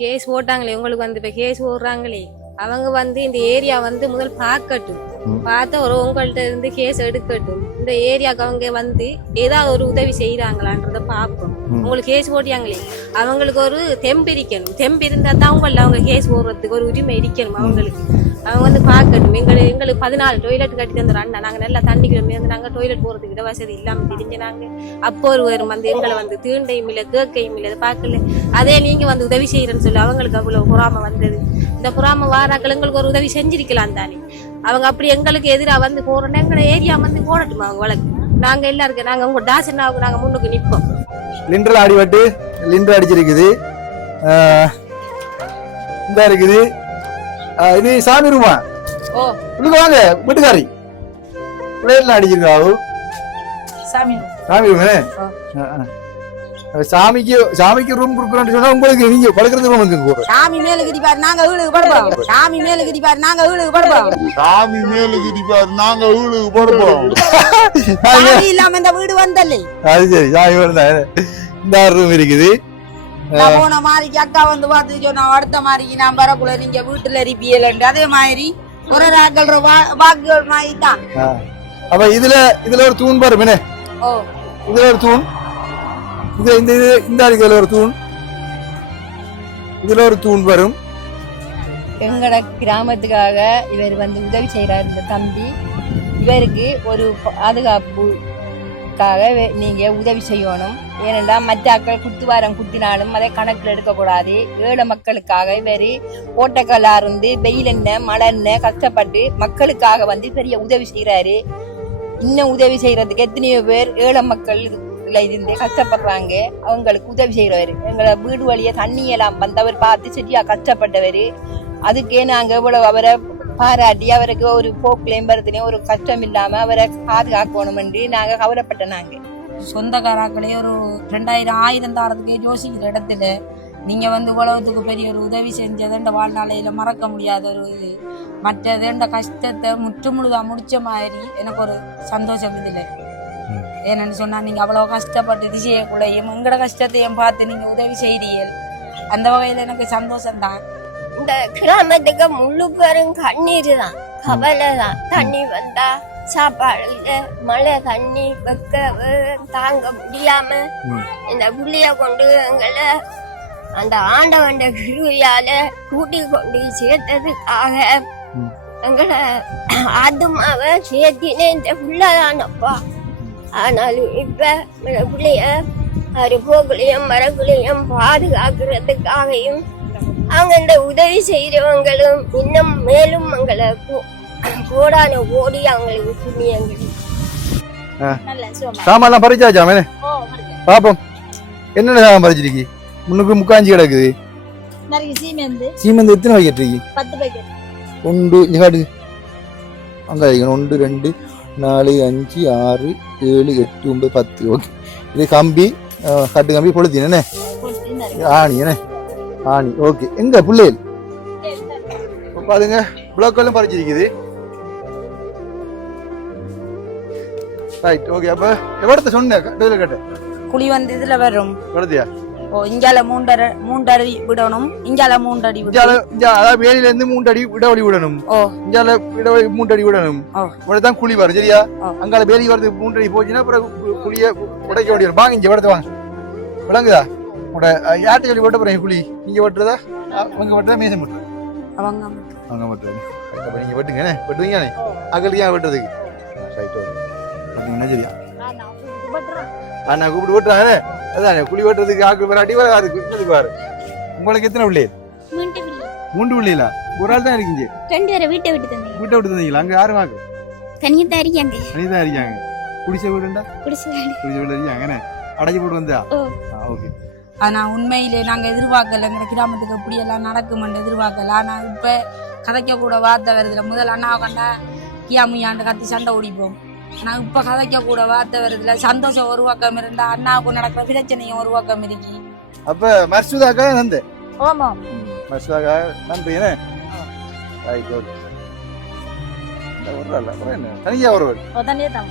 Case போட்டாங்களே உங்களுக்கு வந்து இப்ப கேஸ் போடுறாங்களே அவங்க வந்து இந்த ஏரியா வந்து முதல் பார்க்கட்டும், பார்த்து ஒரு உங்கள்ட்ட இருந்து கேஸ் எடுக்கட்டும். இந்த ஏரியாவுக்கு அவங்க வந்து ஏதாவது ஒரு உதவி செய்யறாங்களான்றத பார்ப்போம். உங்களுக்கு கேஸ் போட்டியாங்களே அவங்களுக்கு ஒரு தெம்பு இருக்கணும். தெம்பு இருந்தா தான் அவங்க கேஸ் போடுறதுக்கு ஒரு உரிமை இருக்கணும் அவங்களுக்கு. அவங்க வந்து பார்க்கட்டும். எங்களுக்கு 14 டொய்லெட் கட்டி தந்துடும் அண்ணா. நாங்கள் நல்லா தண்ணிக்கிழமை வந்து நாங்கள் டொய்லெட் போகிறதுக்கு இட வசதி இல்லாமல் தெரிஞ்சு நாங்கள் அப்போ ஒரு வந்து எங்களை வந்து தீண்டையும் இல்லை கேட்கையும் இல்லை பார்க்கல. அதே நீங்கள் வந்து உதவி செய்கிறேன்னு சொல்லி அவங்களுக்கு அவ்வளோ பொறாமை வந்தது. இந்த பொறாமை வாராக்கள் எங்களுக்கு ஒரு உதவி செஞ்சிருக்கலாம் தானே. அவங்க அப்படி எங்களுக்கு எதிராக வந்து போகிறோன்னா எங்களை ஏரியா வந்து போடட்டும் அவங்க வழக்கு. நாங்கள் எல்லாருக்கும் நாங்கள் உங்கள் டாசனாவுக்கு நாங்கள் முன்னுக்கு நிற்போம். லிண்டர் அடிபட்டு லிண்டர் அடிச்சிருக்குது. இந்த இருக்குது இது சாமி ரூமா. உள்ளுக்கு வாங்க வீட்டுக்காரி பிளேட்லாம் அடிச்சிருக்காவு. சாமி ரூம் சாமிக்கு ரூம் கொடுக்குறோம்னு சொன்னா உங்களுக்கு நீங்க படுக்கிறது ரூம் இருக்கு. சாமி மேல கிடிப்பாரு நாங்க வீடுக்கு படுப்போம். சாமி மேல கிடிப்பாரு நாங்க வீடுக்கு படுப்போம். சாமி மேல கிடிப்பாரு நாங்க வீடுக்கு படுப்போம். சாமி இல்லாம இந்த வீடு வந்தல்லே. அது சரி, சாமி வந்தா இந்த ரூம் இருக்குது. போன மாதிரிக்கு அக்கா வந்து பார்த்து சொன்னா அடுத்த மாதிரிக்கு நான் வரக்குள்ள நீங்க வீட்டுல இருப்பீங்க. அதே மாதிரி ஒரு ஆக்கள் வாக்குகள் மாதிரி தான். அப்ப இதுல ஒரு தூண் பாரு மேனே. இதுல ஒரு தூண், இந்த அடிக்கல ஒரு தூண், இதுல ஒரு தூண் வரும். எங்கட கிராமத்துக்காக இவர் வந்து உதவி செய்யறாரு இந்த தம்பி. இவருக்கு ஒரு பாதுகாப்புக்காக நீங்க உதவி செய்யணும். ஏனென்றா மற்ற ஆக்கள் குத்துவாரம் குத்தினாலும் அதை கணக்கில் எடுக்கக்கூடாது. ஏழை மக்களுக்காக இவர் ஓட்டக்கல்லா இருந்து வெயில் என்ன மழை என்ன கஷ்டப்பட்டு மக்களுக்காக வந்து பெரிய உதவி செய்யறாரு. இன்னும் உதவி செய்யறதுக்கு எத்தனையோ பேர் ஏழை மக்கள் இருந்து கஷ்டப்படுறாங்க. அவங்களுக்கு உதவி செய்யறவர். எங்களை வீடு வழிய தண்ணியெல்லாம் வந்தவர் பார்த்து சரியா கஷ்டப்பட்டவர். அதுக்கே நாங்க இவ்வளவு அவரை பாராட்டி அவருக்கு ஒரு போக்குலையும் பருத்தினையும் ஒரு கஷ்டம் இல்லாம அவரை பாதுகாக்கணும் என்று நாங்க கவலைப்பட்ட. நாங்க சொந்தக்காராக்களே ஒரு 2000 தாரத்துக்கு யோசிக்கிற இடத்துல நீங்க வந்து உலகத்துக்கு பெரிய ஒரு உதவி செஞ்சதுன்ற வாழ்நாளையில மறக்க முடியாத ஒரு இது. மற்றதுன்ற கஷ்டத்தை முழுதா முடிச்ச மாதிரி எனக்கு ஒரு சந்தோஷம் இதில். ஏன்னு சொன்னா நீங்க அவ்வளவு கஷ்டப்பட்டு இது செய்யக்கூடையும் எங்கட கஷ்டத்தையும் பார்த்து நீங்க உதவி செய்றீர்கள். அந்த வகையில எனக்கு சந்தோஷம் தான். இந்த கிராமத்துக்கு முழு பேரும் கண்ணீர் தான், கவலை தான். தண்ணி வந்தா சாப்பாடு இல்ல, மழை தண்ணி வெக்க தாங்க முடியாம இந்த புள்ளிய கொண்டு எங்களை அந்த ஆண்டவன் கிருவியால கூட்டி கொண்டு சேர்த்ததுக்காக எங்களை ஆத்மாவை சேர்த்தினே இந்த புள்ளதானப்பா. ஆனாலும் இப்ப பிள்ளைய போக்குலையும் மரக்குலையும் பாதுகாக்கிறதுக்காகவும் அவங்க இந்த உதவி செய்யறவங்களும் இன்னும் மேலும் எங்களை கோடான கோடி அவங்களுக்கு புண்ணியங்கள். சாமான் பறிச்சாச்சா மேலே பாப்போம். என்னென்ன சாமான் பறிச்சிருக்கி? முன்னுக்கு முக்காஞ்சி கிடக்குது. சீமெந்து எத்தனை பாக்கெட் இருக்கு? 10 பாக்கெட். 1 இங்காடு அங்க 1 2 4 5 6 7 8 9 10. ஓகே, இது கம்பி, கட்டு கம்பி பொழுத்தின் என்ன ஆணி என்ன ஆணி. ஓகே, எங்க பிள்ளைகள் பாருங்க பிளாக்கெல்லாம் பறிச்சிருக்குது. Right, okay. அப்ப எவ்வளவு சொன்ன கட்ட குழி வந்து இதுல வரும். வருதியா? இங்கால 3 அடி விடணும், இங்கால 3 அடி விடணும். அதாவது வேலியில இருந்து 3 அடி விடவழி விடணும். இங்கால 3 அடி விடணும். இவ்வளவுதான் குழி வரும். சரியா? அங்கால வேலி வரது 3 அடி போச்சுன்னா அப்புறம் குழிய உடைக்க வேண்டிய. வாங்க இங்க விடத்து வாங்க. விளங்குதா? யார்கிட்ட சொல்லி வெட்ட போறீங்க குழி? நீங்க வெட்டுறதா அவங்க வெட்டுறதா மேசம் வெட்டுறா? அவங்க வெட்டுறாங்க. அப்ப நீங்க வெட்டுங்க. வெட்டுவீங்க அகலுக்கு ஏன் வெட்டுறதுக்கு? Right, okay. என்ன சரியா? நான் கூப்பிட்டு வெட்டுறாங்க. அதானே குழி வெட்டுறதுக்கு ஆக்கு வராட்டி அதுக்கு இன்னதுக்கு பாரு. உங்களுக்கு எத்தனை பிள்ளைகள்? 3 பிள்ளைகளா? ஒரு ஆள் தான் இருக்கீங்க? 2 பேரை வீட்டை விட்டு தந்தீங்க. வீட்டை விட்டு தந்தீங்களா? அங்க யாரும் வாங்க தனியா இருக்காங்க. தனியா இருக்காங்க. குடிசை வீடுண்டா? குடிசை வீடு இருக்காங்க. அடைச்சி போட்டு வந்தா? ஓகே. ஆனா உண்மையிலே நாங்க எதிர்பார்க்கல எங்க கிராமத்துக்கு இப்படி எல்லாம் நடக்குமென்று எதிர்பார்க்கல. ஆனா இப்ப கதைக்க கூட வார்த்தை வருதுல. முதல் அண்ணாவை கண்டா கியாமுயாண்டு கத்தி சண்டை ஓடிப்போம். ஆனா இப்ப கதைக்க கூட வார்த்தை வருதுல. சந்தோஷம் ஒரு பக்கம் இருந்தா அண்ணாவுக்கு நடக்கிற பிரச்சனையும் ஒரு பக்கம் இருக்கு. அப்ப மர்சுதாக்கா நந்து. ஆமா, மர்சுதாக்கா நன்றி. என்ன ரைட், ஓகே. வரல அப்புறம் என்ன தனியா ஒருவர் தனியே தான்.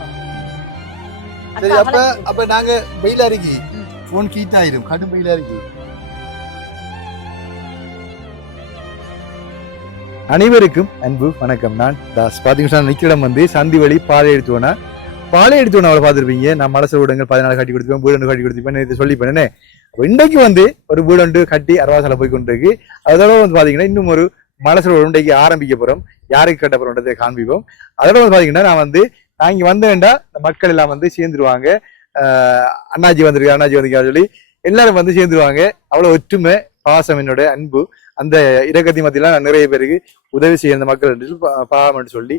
சரி, அப்ப நாங்க வெயிலா இருக்கு. போன் கீட் ஆயிரும். கடும் வெயிலா இருக்கு. அனைவருக்கும் அன்பு வணக்கம். நான் தாஸ். பாத்தீங்கன்னா நிக்கிற இடம் வந்து சந்தி வழி பாலை எடுத்துவோனா அவளை பார்த்துருப்பீங்க. நான் மலச வீடுங்கள் 14 கட்டி கொடுத்துப்பேன், வீடு கட்டி கொடுத்துப்பேன் இது சொல்லிப்பேன். இன்றைக்கு வந்து ஒரு வீடு கட்டி அரவாசால போய் கொண்டிருக்கு. அதோட வந்து பாத்தீங்கன்னா இன்னும் ஒரு மலச வீடு இன்றைக்கு ஆரம்பிக்க போறோம். யாருக்கு கட்ட போறோம்ன்றதை காண்பிப்போம். அதோட வந்து பாத்தீங்கன்னா நான் இங்க வந்தேன்டா மக்கள் எல்லாம் வந்து சேர்ந்துருவாங்க. அண்ணாஜி வந்திருக்காரு சொல்லி எல்லாரும் வந்து சேர்ந்துருவாங்க. அவ்வளவு ஒற்றுமை பாசம் என்னோட அன்பு அந்த இரக்கத்தி மத்தியில நான் நிறைய பேருக்கு உதவி செய்ய இந்த மக்கள் பாவம் சொல்லி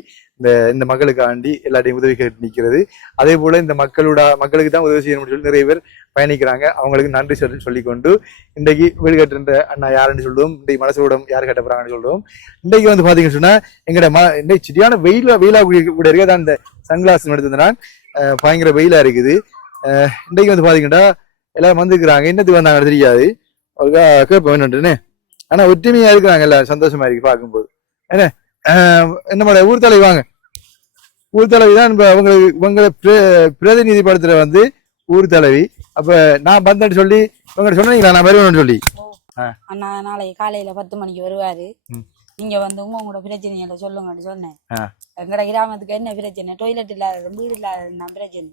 இந்த மக்களுக்காண்டி எல்லாத்தையும் உதவி கேட்டு நிற்கிறது. அதே போல இந்த மக்களுக்கு தான் உதவி செய்யணும்னு சொல்லி நிறைய பேர் பயணிக்கிறாங்க. அவங்களுக்கு நன்றி சொல்லிக்கொண்டு இன்றைக்கு வீடு கட்டுற அண்ணா யாருன்னு சொல்லுவோம், இன்றைக்கு மனசோடம் யார் கட்ட போறாங்கன்னு சொல்லுவோம். இன்றைக்கு வந்து பாத்தீங்கன்னு சொன்னா எங்கட இன்றைக்கு சரியான வெயிலா கூட இருக்கு. அதான் இந்த சன்கிளாஸ் எடுத்ததுனா பயங்கர வெயிலா இருக்குது. இன்றைக்கு வந்து பாத்தீங்கன்னா எல்லாரும் வந்துருக்குறாங்க. என்னத்துக்கு வந்தாங்க தெரியாது, கேட்போம் என்னன்னு. ஆனா ஒற்றுமையா இருக்கிறாங்க, எல்லாரும் சந்தோஷமா இருக்கு பார்க்கும்போது. என்ன என்னோட ஊர் தலைவி வாங்க, ஊர் தலைவி தான் உங்களை பிரதிநிதிப்படுத்துற வந்து ஊர் தலைவி. அப்ப நான் வந்தேன்னு சொல்லி உங்கள்கிட்ட சொன்னீங்களா நான் வருவேன்னு சொல்லி? அண்ணா நாளைக்கு காலையில 10 மணிக்கு வருவாரு. நீங்க வந்து உங்களோட பிரச்சனைகளை சொல்லுங்கன்னு சொன்னேன். எங்கட கிராமத்துக்கு என்ன பிரச்சனை, டொய்லெட் இல்லாத வீடு இல்லாத பிரச்சனை.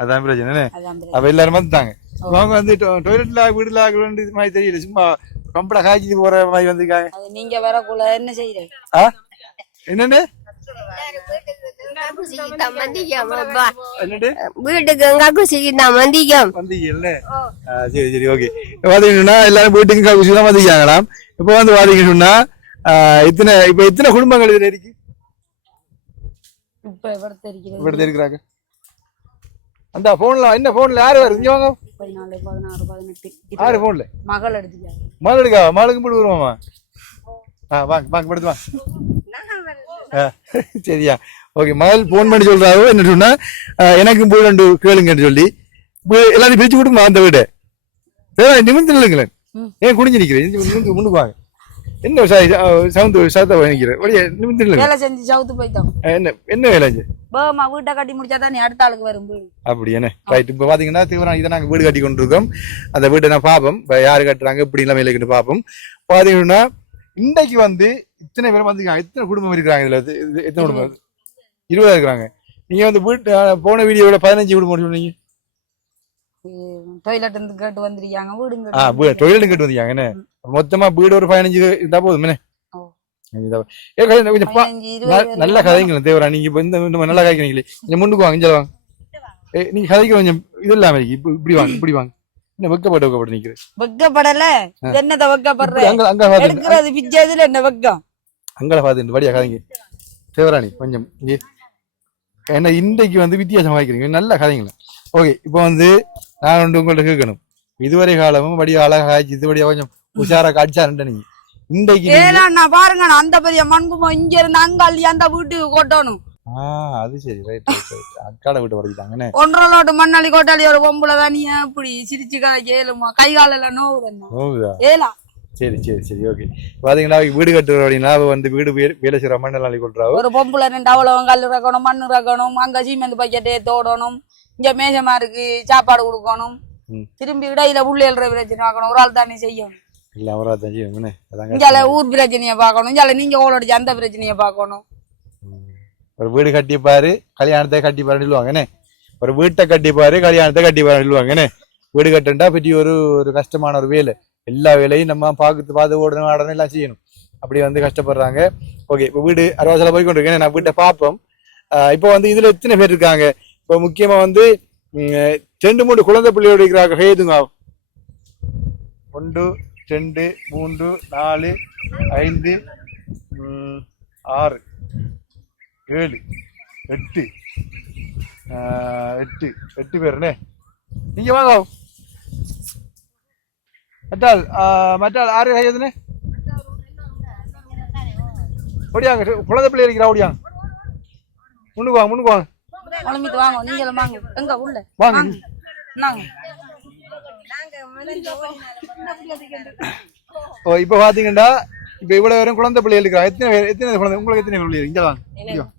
அதான் பிரச்சனை. அப்ப எல்லாரும் வந்துட்டாங்க. அவங்க வந்து டொய்லெட்ல வீடு இல்லாத மாதிரி தெரியல, சும்மா கம்பள காய்ச்சி போற மாதிரி வந்திருக்காங்க. நீங்க வரக்குள்ள என்ன செய்யறீங்க? என்னன்னு சரி சரி ஓகே. பாத்தீங்கன்னா எல்லாரும் வீட்டுக்கு காக்குசி தான் வந்திருக்காங்களாம். இப்ப வந்து பாத்தீங்கன்னு சொன்னா எத்தனை குடும்பங்கள் இதுல இருக்கு? இப்ப இருக்கிறாங்க. அந்த போன்ல என்ன போன்ல யாரு வருது? 14, 16, 18 யாரு போன்ல? மகள் எடுத்துக்க. மகள் எடுக்கா? மகளுக்கு போட்டு வருவாமா? வாங்க படுத்து வா. சரியா ஓகே. மகள் போன் பண்ணி சொல்றாவோ என்ன சொன்னா எனக்கும் போய் 2 கேளுங்கன்னு சொல்லி எல்லாத்தையும் பிரிச்சு விட்டுமா அந்த வீடு. நிமிர்ந்து இல்லைங்களேன், ஏன் குடிஞ்சு நிக்கிறேன்? முன்னுக்கு வாங்க. என்ன சவுந்து சத்தா நிக்கிறேன். நிமிர்ந்து இல்லை, வேலை செஞ்சு சவுத்து போய்த்தோம். என்ன வேலை செஞ்சு வீட்டை கட்டி முடிச்சாதான் நீ அடுத்த ஆளுக்கு வரும். அப்படி என்ன ரைட். இப்ப பாத்தீங்கன்னா தீவிரம் இதை நாங்க வீடு கட்டி கொண்டிருக்கோம். அந்த வீட்டை நான் பாப்போம் இப்ப யாரு கட்டுறாங்க இப்படி எல்லாம் வேலைக்கிட்டு பாப்போம். பாத்தீங்கன்னா இன்றைக்கு வந்து இத்தனை பேரும் வந்துருக்காங்க. எத்தனை குடும்பம் இருக்கிறாங்க இதுல? எத்தனை குடும்பம்? 20 இருக்கிறாங்க. நீங்க வந்து வீட்டு போன வீடியோட 15 குடும்பம் சொன்னீங்க. டொய்லெட் கேட்டு வந்திருக்காங்க, வீடு டொய்லெட் கேட்டு வந்திருக்காங்க. என்ன மொத்தமா வீடு ஒரு 15 இருந்தா போதும். நல்ல கதைங்களா தேவரா, நீங்க நல்லா காய்க்கிறீங்களே. கொஞ்சம் முன்னுக்கு வாங்க, வாங்க. நீங்க கதைக்கு கொஞ்சம் இது இல்லாம இருக்கு. இப்படி வாங்க, இப்படி வாங்க. என்ன வெக்கப்பட்டு நிக்கிறேன்? வெக்கப்படல, என்னத வெக்கப்படுற? எடுக்கிறது பிச்சதுல என்ன வெக்கம்? அங்கல பாத்துட்டு வடியா கதைங்க தேவராணி. கொஞ்சம் இங்கே என்ன இன்றைக்கு வந்து வித்தியாசம் வாய்க்கிறீங்க, நல்ல கதைங்களா. ஓகே. இப்போ வந்து நான் உங்கள்கிட்ட கேட்கணும், இதுவரை காலமும் வடியா அழகா காய்ச்சி இது வழியா கொஞ்சம் உஷாரா காய்ச்சாருன்ட்டு நீங்க இன்றைக்கு பாருங்க அந்த பெரிய மண்புமம் இங்க இருந்து அங்க அள்ளி அந்த வீட்டுக்கு கொட்டணும். அது சரி ரைட். அக்காட வீட்டு வரைக்கும் 1.5 லோட்டு மண்ணாளி கோட்டாளி ஒரு பொம்பளை தான். நீ எப்படி சிரிச்சு ஏழுமா கை கால எல்லாம் நோவுதா ஏலா? சரி சரி சரி ஓகே. பாத்தீங்கன்னா வீடு கட்டுற அப்படின்னா வந்து வீடு வேலை செய்யற மண்ணாளி கொட்டுறாரு. ஒரு பொம்பளை 2 அவ்வளவு கல் ரக்கணும், மண்ணு ரக்கணும், அங்க சீமெண்ட் பக்கெட்டே தோடணும், இங்க மேஜமா இருக்கு சாப்பாடு கொடுக்கணும், திரும்பி இடையில உள்ள எழுற பிரச்சனை பார்க்கணும். ஒரு ஆள் தானே செய்யணும். இல்ல அவரா தான் செய்யணும். இங்கால ஊர் பிரச்சனைய பாக்கணும், இங்கால நீங்க ஓலடிச்சு அந்த பிரச்சனைய பாக்கணும். ஒரு வீடு கட்டிப்பாரு கல்யாணத்தை கட்டிப்பாருன்னு சொல்லுவாங்க. ஒரு வீட்டை கட்டிப்பாரு கல்யாணத்தை கட்டிப்பாருன்னு சொல்லுவாங்க. வீடு கட்டுண்டா பற்றி ஒரு கஷ்டமான ஒரு வேலை. எல்லா வேலையும் நம்ம பார்த்து ஓடணும் ஆடணும் எல்லாம் செய்யணும். அப்படி வந்து கஷ்டப்படுறாங்க. ஓகே. இப்போ வீடு அரவாசால போய் கொண்டிருக்கேன். நான் வீட்டை பார்ப்போம். இப்போ வந்து இதுல எத்தனை பேர் இருக்காங்க? இப்போ முக்கியமா வந்து 2-3 குழந்தை பிள்ளையோட இருக்கிறாங்க. ஹேதுங்க 1 2 3 4 5 6 7 8 பேருனே. நீங்க வாங்க. மற்றால் 6 கையதுனே ஓடியாங்க. குழந்தை பிள்ளை இருக்கிறா ஓடியாங்க. முன்னுக்கு வாங்க. வாங்க நீங்களும் வாங்க. எங்க உள்ள வாங்க. இப்ப பாத்தீங்கன்னா இப்ப இவ்வளவு பேரும் குழந்தை பிள்ளைகள் இருக்கா? எத்தனை குழந்தை? உங்களுக்கு எத்தனை பிள்ளை? இங்க வாங்க,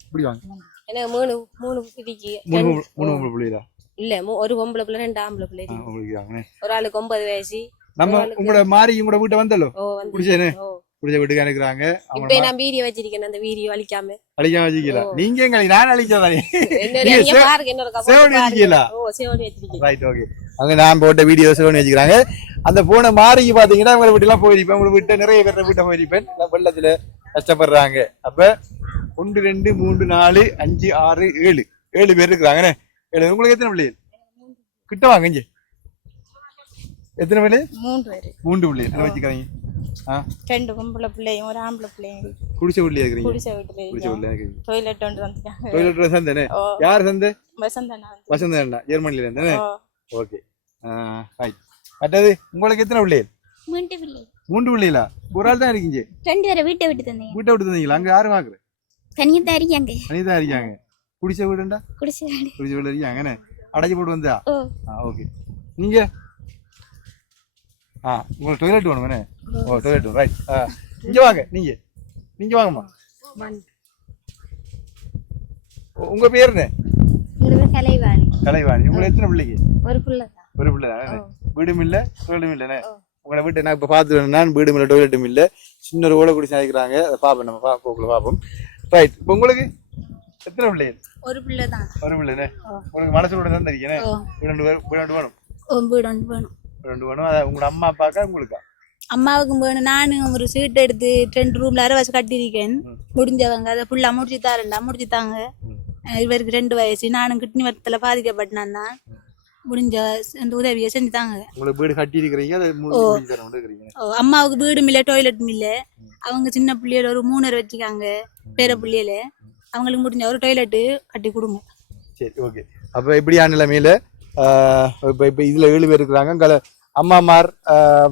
இப்படி வாங்க. எனக்கு 3 பிள்ளைகளா? இல்ல, ஒரு பொம்பளை பிள்ளை 2 ஆம்பளை பிள்ளை. ஒரு ஆளுக்கு 9 வயசு. நம்ம உங்களோட மாறி உங்களோட வீட்டை வந்தല്ലോ குடிச்சேன்னு குடிச்ச வீட்டுக்கு இருக்கிறாங்க. இப்ப நான் வீடியோ வச்சிருக்கேன், அந்த வீடியோ அழிக்காம அழிக்காம வச்சுக்கலாம். நீங்க எங்களை நான் அழிக்காதானே பாருங்க, என்னோட சேவடி வச்சுக்கலாம். சேவடி வச்சிருக்கேன். Right, okay. அங்க நான் போட்ட வீடியோ சேவடி வச்சுக்கிறாங்க. அந்த போன மாறிக்கு பாத்தீங்கன்னா உங்களை வீட்டு எல்லாம் போயிருப்பேன். உங்களை வீட்டை நிறைய பேர் வீட்டை போயிருப்பேன். வெள்ளத்துல கஷ்டப்படுறாங்க. அப்ப 1 2 3 4 5 6 7 பேர் இருக்கிறாங்கண்ணே. உங்களுக்கு எத்தனை பிள்ளைகள் கிட்ட வாங்க இங்க? எத்தனை பிள்ளை? 3 பேரு. 3 பிள்ளை என்ன வச்சுக்கிறீங்க? 2 பொம்பளை பிள்ளையும் ஒரு ஆம்பளை பிள்ளையும். குடிச்ச வீட்டுல இருக்கிறீங்க? குடிச்ச வீட்டுல. குடிச்ச வீட்டுல இருக்கிறீங்க. டாய்லெட் ஒன்று வந்துட்டாங்க. டாய்லெட் சந்தனே? யார் சந்தை? வசந்தனா. வசந்தனா ஜெர்மனில இருந்தானே? ஓகே. ரைட். அடுத்தது உங்களுக்கு எத்தனை பிள்ளைகள்? 3 பிள்ளை. 3 பிள்ளைகளா? ஒரு ஆள் தான் இருக்கீங்க? 2 பேரை வீட்டை விட்டு தந்தீங்க. வீட்டை விட்டு தந்தீங்களா? அங்க யாரு பாக்குற? தனியா தான் இருக்காங்க. தனியா தான் இருக்காங்க. குடிச்ச வீடுண்டா? குடிச்ச வீடு. குடிச்ச வீடுல இருக்காங்கண்ணே. அடைச்சு போட்டு வந்தா? ஓகே. நீங்க உங்களுக்கு டாய்லெட் வேணுமே? ஓ, டாய்லெட். ரைட். இங்க வாங்க. நீங்க வாங்கம்மா. உங்க பேர் என்ன? கலைவாணி. கலைவாணி. உங்களுக்கு எத்தனை பிள்ளைங்க? ஒரு பிள்ளை தான். ஒரு பிள்ளை தானே? வீடும் இல்ல டாய்லெட்டும் இல்லைண்ணே? உங்களை வீட்டை நான் இப்ப பாத்துட்டு நான் வீடும் இல்லை டாய்லெட்டும் இல்ல. சின்ன ஒரு ஓலை குடி சாய்க்கிறாங்க. அதை பாப்போம், நம்ம போக்குல பாப்போம். ரைட். இப்போ உங்களுக்கு எத்தனை பிள்ளைகள்? ஒரு பிள்ளை தான். ஒரு பிள்ளைண்ணே. உங்களுக்கு மனசு கூட தான் தெரியுங்கண்ணே. வீடு வேணும்? வீடு வேணும். 2 வேணும். அதை உங்களோட அம்மா அப்பாக்கா உங்களுக்கா? அம்மாவுக்கும் வேணும். நானும் ஒரு சீட் எடுத்து 2 ரூம்ல அரை வச்சு கட்டியிருக்கேன். முடிஞ்சவங்க அதை ஃபுல்லா முடிச்சு தாரண்டா, முடிச்சு தாங்க. இவருக்கு 2 வயசு. நானும் கிட்னி வரத்துல பாதிக்கப்பட்டேன் தான். முடிஞ்ச அந்த உதவியை செஞ்சு தாங்க. உங்களுக்கு வீடு கட்டி இருக்கிறீங்க? அம்மாவுக்கு வீடும் இல்ல, டாய்லெட்டும் இல்ல. அவங்க சின்ன பிள்ளையில ஒரு 3 வச்சுக்காங்க, பேர பிள்ளையில. அவங்களுக்கு முடிஞ்ச ஒரு டாய்லெட்டு கட்டி கொடுங்க. சரி, ஓகே. அப்ப இப்படியான நிலைமையில இப்ப இதுல 7 பேர் இருக்கிறாங்க. அம்மாமார்,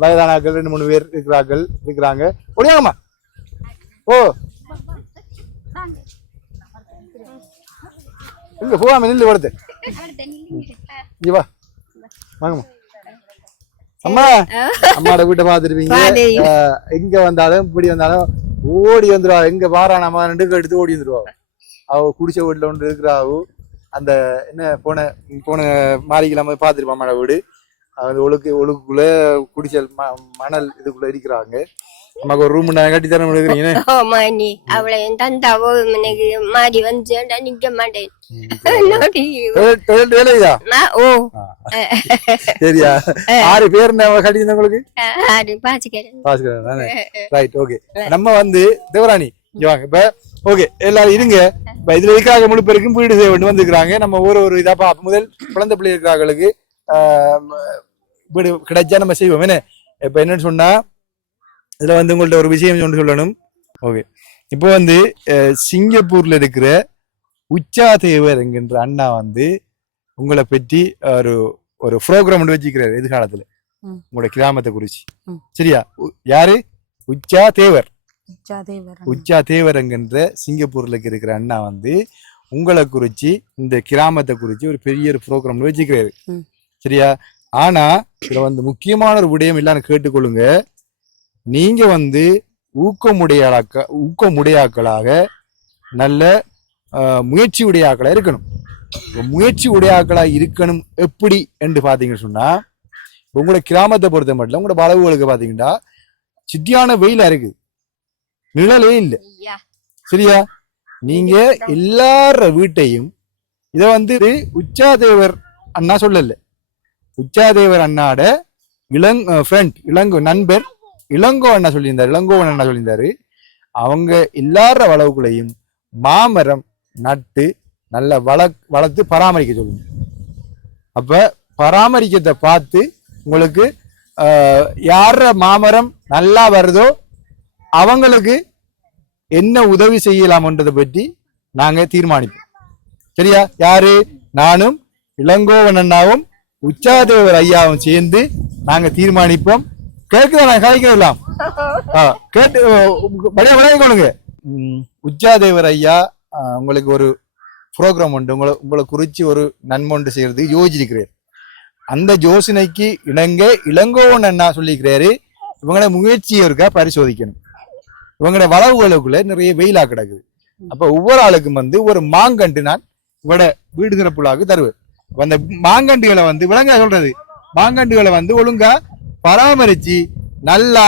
வயதானாக்கள் 2 3 பேர் இருக்கிறாங்க. ஒடியாங்கம்மா. ஓ, இங்க போகாம நில்லு வருது. இங்க வா, வாங்கம்மா. அம்மா, அம்மாட வீட்டை பாத்துருப்பீங்க. எங்க வந்தாலும் இப்படி வந்தாலும் ஓடி வந்துருவா. எங்க வாரா நம்ம 2 எடுத்து ஓடி வந்துருவா. அவ குடிச்ச வீட்டுல ஒன்று இருக்கிறாவு. அந்த என்ன போன மாறிக்கலாம பாத்துருப்பா அம்மாட வீடு. அது ஒழுக்குள்ள குடிச்சல் மணல் இதுக்குள்ள இருக்கிறாங்க. நமக்கு ஒரு ரூம் கட்டி தர முடியுறீங்க. அவளை தந்தாவோ எனக்கு மாறி வந்து நிக்க மாட்டேன். சரியா? 6 பேர் கட்டி தந்த உங்களுக்கு? Right, okay. நம்ம தேவராணி இங்க வாங்க. இப்ப ஓகே, எல்லாரும் இருங்க. இப்ப இதுல இருக்காங்க முழு பேருக்கும் வீடு செய்ய வேண்டும் வந்துருக்காங்க. நம்ம ஒரு இதா பாப்போம். முதல் குழந்தை பிள்ளை இருக்கிறாங்களுக்கு வீடு கிடைச்சா நம்ம செய்வோம். என்ன இப்ப என்னன்னு சொன்னா, இதுல உங்கள்ட்ட ஒரு விஷயம் ஒன்று சொல்லணும். ஓகே, இப்போ சிங்கப்பூர்ல இருக்கிற உச்சா தேவர் என்கின்ற அண்ணா உங்களை பற்றி ஒரு ப்ரோக்ராம் வச்சுக்கிறாரு எதிர்காலத்துல உங்களோட கிராமத்தை குறிச்சு. சரியா? யாரு? உச்சா தேவர். உச்சா தேவர் என்கின்ற சிங்கப்பூர்ல இருக்கிற அண்ணா உங்களை குறிச்சு, இந்த கிராமத்தை குறிச்சு ஒரு பெரிய ஒரு ப்ரோக்ராம் வச்சுக்கிறாரு. சரியா? ஆனா இதுல முக்கியமான ஒரு விடயம் இல்லான்னு கேட்டுக்கொள்ளுங்க. நீங்க ஊக்கமுடையாக்களாக நல்ல முயற்சி உடையாக்களா இருக்கணும். முயற்சி உடையாக்களா இருக்கணும். எப்படி என்று பாத்தீங்கன்னு சொன்னா, உங்களோட கிராமத்தை பொறுத்த மட்டும் உங்களோட வளவுகளுக்கு பாத்தீங்கன்னா சித்தியான வெயிலா இருக்கு, நிழலே இல்லை. சரியா? நீங்க எல்லார வீட்டையும் இத உச்சாதேவர் அண்ணா சொல்லல, உச்சாதேவர் அண்ணாட நண்பர் இளங்கோவன் அண்ணா சொல்லியிருந்தாரு. அவங்க எல்லார வளவுகளையும் மாமரம் நட்டு நல்ல வளர்த்து பராமரிக்க சொல்லுங்க. அப்ப பராமரிக்கத்தை பார்த்து உங்களுக்கு யார மாமரம் நல்லா வருதோ அவங்களுக்கு என்ன உதவி செய்யலாம்ன்றதை பற்றி நாங்க தீர்மானிப்போம். சரியா? யாரு? நானும் இளங்கோவன் அண்ணாவும் உச்சாதேவர் ஐயாவும் சேர்ந்து நாங்க தீர்மானிப்போம். கேட்குதா? நான் கலைக்கலாம் கேட்டு விளையாடுங்க. உச்சாதேவர் ஐயா உங்களுக்கு ஒரு ப்ரோக்ராம் உண்டு. உங்களை குறிச்சு ஒரு நன்மொண்டு செய்யறது யோசிச்சிருக்கிறார். அந்த யோசனைக்கு இணங்க இளங்கோவன் அண்ணா சொல்லிக்கிறாரு, இவங்களோட முயற்சியை இருக்கா பரிசோதிக்கணும். இவங்களோட வளவுகளுக்குள்ள நிறைய வெயிலா கிடக்குது. அப்ப ஒவ்வொரு ஆளுக்கும் ஒரு மாங்கண்டு நான் இவட வீடு திறப்புலாக்கு தருவேன். அந்த மாங்கண்டுகளை விளங்கா சொல்றது, மாங்கண்டுகளை ஒழுங்கா பராமரிச்சு நல்லா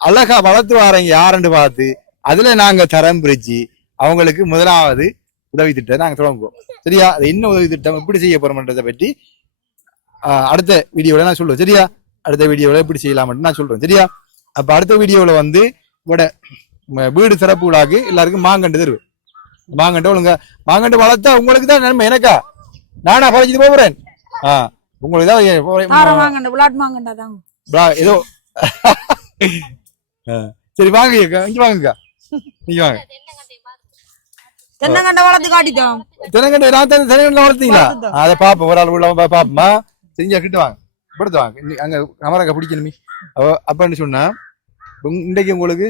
அழகா வளர்த்து வாரங்க யாருன்னு பார்த்து அதுல நாங்க தரம் பிரிச்சு அவங்களுக்கு முதலாவது உதவி திட்டம் நாங்க தொடங்குவோம். சரியா? அது என்ன உதவி திட்டம் எப்படி செய்ய போறோம்ன்றதை பற்றி அடுத்த வீடியோல நான் சொல்லுவேன். சரியா? அடுத்த வீடியோல எப்படி செய்யலாம்னு நான் சொல்றேன். சரியா? அப்ப அடுத்த வீடியோல வந்து வீடு சிறப்பு விழாக்கு எல்லாருக்கும் மாங்கண்டு தருவேன். மாங்கண்டு ஒழுங்க மாங்கண்டு வளர்த்தா உங்களுக்கு தான் நன்மை. எனக்கா நானா பறிச்சுட்டு போறேன். உங்களுக்கு தான் ஏதோ சரி வாங்க இங்க வாங்கக்கா. நீங்க வாங்க. தென்னங்கண்டை வளர்த்து காட்டிட்டோம். தென்னங்கண்டை நான் தென்னங்கண்டை வளர்த்தீங்களா? அதை பாப்போம். ஒரு ஆள் உள்ள பாப்போமா? செஞ்சா கிட்ட வாங்க படுத்து வாங்க. அங்க அமராக்கா பிடிக்கணுமே அப்பன்னு சொன்னா இன்றைக்கு உங்களுக்கு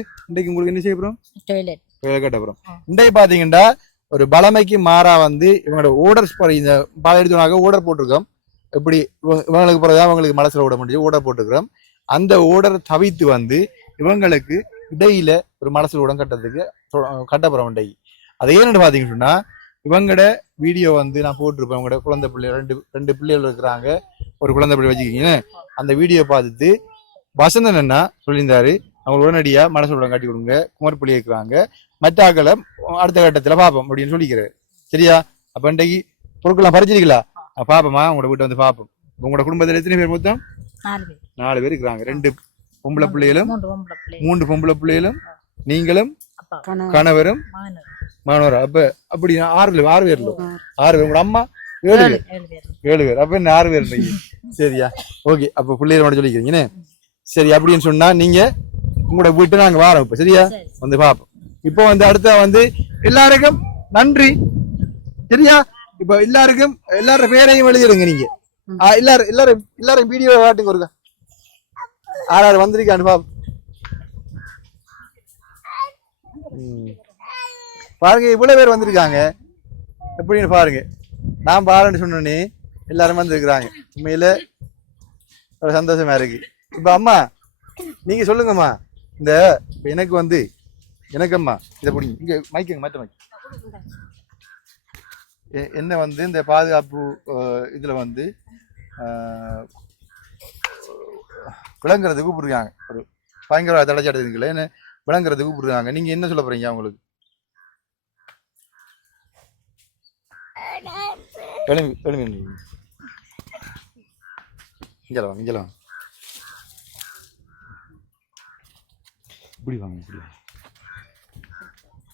என்ன செய்ய போறோம்? டாய்லெட் கட்ட போறோம். இன்றைக்கு பாத்தீங்கன்னா ஒரு பலமைக்கு மாறா வந்து இவங்களோட ஓடர்ஸ் இந்த பால் எடுத்தவனாக ஓடர் போட்டிருக்கோம். எப்படி இவங்களுக்கு பிறகுதான் அவங்களுக்கு மனசுல ஓட முடியும் ஓடர் போட்டிருக்கிறோம். அந்த ஓடர் தவித்து வந்து இவங்களுக்கு இடையில ஒரு மனசுல உடம் கட்டத்துக்கு கட்டப்புறம் இன்றைக்கு. அதை ஏன்னு பாத்தீங்கன்னு சொன்னா இவங்களோட வீடியோ வந்து நான் போட்டிருப்பேன். இவங்களோட குழந்தை பிள்ளை ரெண்டு பிள்ளைகள் இருக்கிறாங்க. ஒரு குழந்தை பிள்ளை வச்சுக்கிங்க. அந்த வீடியோ பார்த்துட்டு வசந்தன் என்ன சொல்லியிருந்தாரு, அவங்க உடனடியா மனசுல உடம் காட்டி கொடுங்க, குமர் பிள்ளை இருக்கிறாங்க, மற்ற ஆக்களை அடுத்த கட்டத்துல பாப்போம் அப்படின்னு சொல்லிக்கிறாரு. சரியா? அப்ப இன்றைக்கு பொருட்கள்லாம் பறிச்சிருக்கீங்களா? பாப்போமா உங்களோட வீட்டை வந்து பாப்போம். உங்களோட குடும்பத்துல எத்தனை பேர் மொத்தம்? 4 பேர் இருக்கிறாங்க. 2 பொம்பளை பிள்ளைகளும் 3 பொம்பளை பிள்ளைகளும் நீங்களும் கணவரும் மாணவரும். அப்ப அப்படி 6 பேர். உங்களோட அம்மா 7 பேர். அப்ப என்ன 6 பேர்? சரியா? ஓகே. அப்ப பிள்ளைகளோட சொல்லிக்கிறீங்க. சரி, அப்படின்னு சொன்னா நீங்க உங்களோட வீட்டை நாங்க வாரோம் இப்ப. சரியா? வந்து பாப்போம். இப்போ வந்து அடுத்த வந்து எல்லாருக்கும் நன்றி. சரியா? இப்ப எல்லாரும் பேரையும் எழுதிடுங்க நீங்க. எல்லாரும் வீடியோ காட்டுங்க ஒருக்கா. யார் வந்திருக்கான்னு பாப்போம். பாருங்க இவ்வளவு பேர் வந்திருக்காங்க. எப்படின்னு பாருங்க. நான் பாருன்னு சொன்னோன்னே எல்லாரும் வந்திருக்கிறாங்க. உண்மையில ஒரு சந்தோஷமா இருக்கு. இப்ப அம்மா நீங்க சொல்லுங்கம்மா. இந்த எனக்கம்மா இதை பிடிங்க. இங்க மைக்குங்க மற்ற மைக்கு. என்ன வந்து இந்த பாதுகாப்பு இதுல வந்து விளங்குறதுக்கு கூப்பிடுறாங்க. ஒரு பயங்கர தடைச்சாட்டு இருக்குல்ல, என்ன விளங்குறதுக்கு கூப்பிடுறாங்க. நீங்க என்ன சொல்ல போறீங்க அவங்களுக்கு?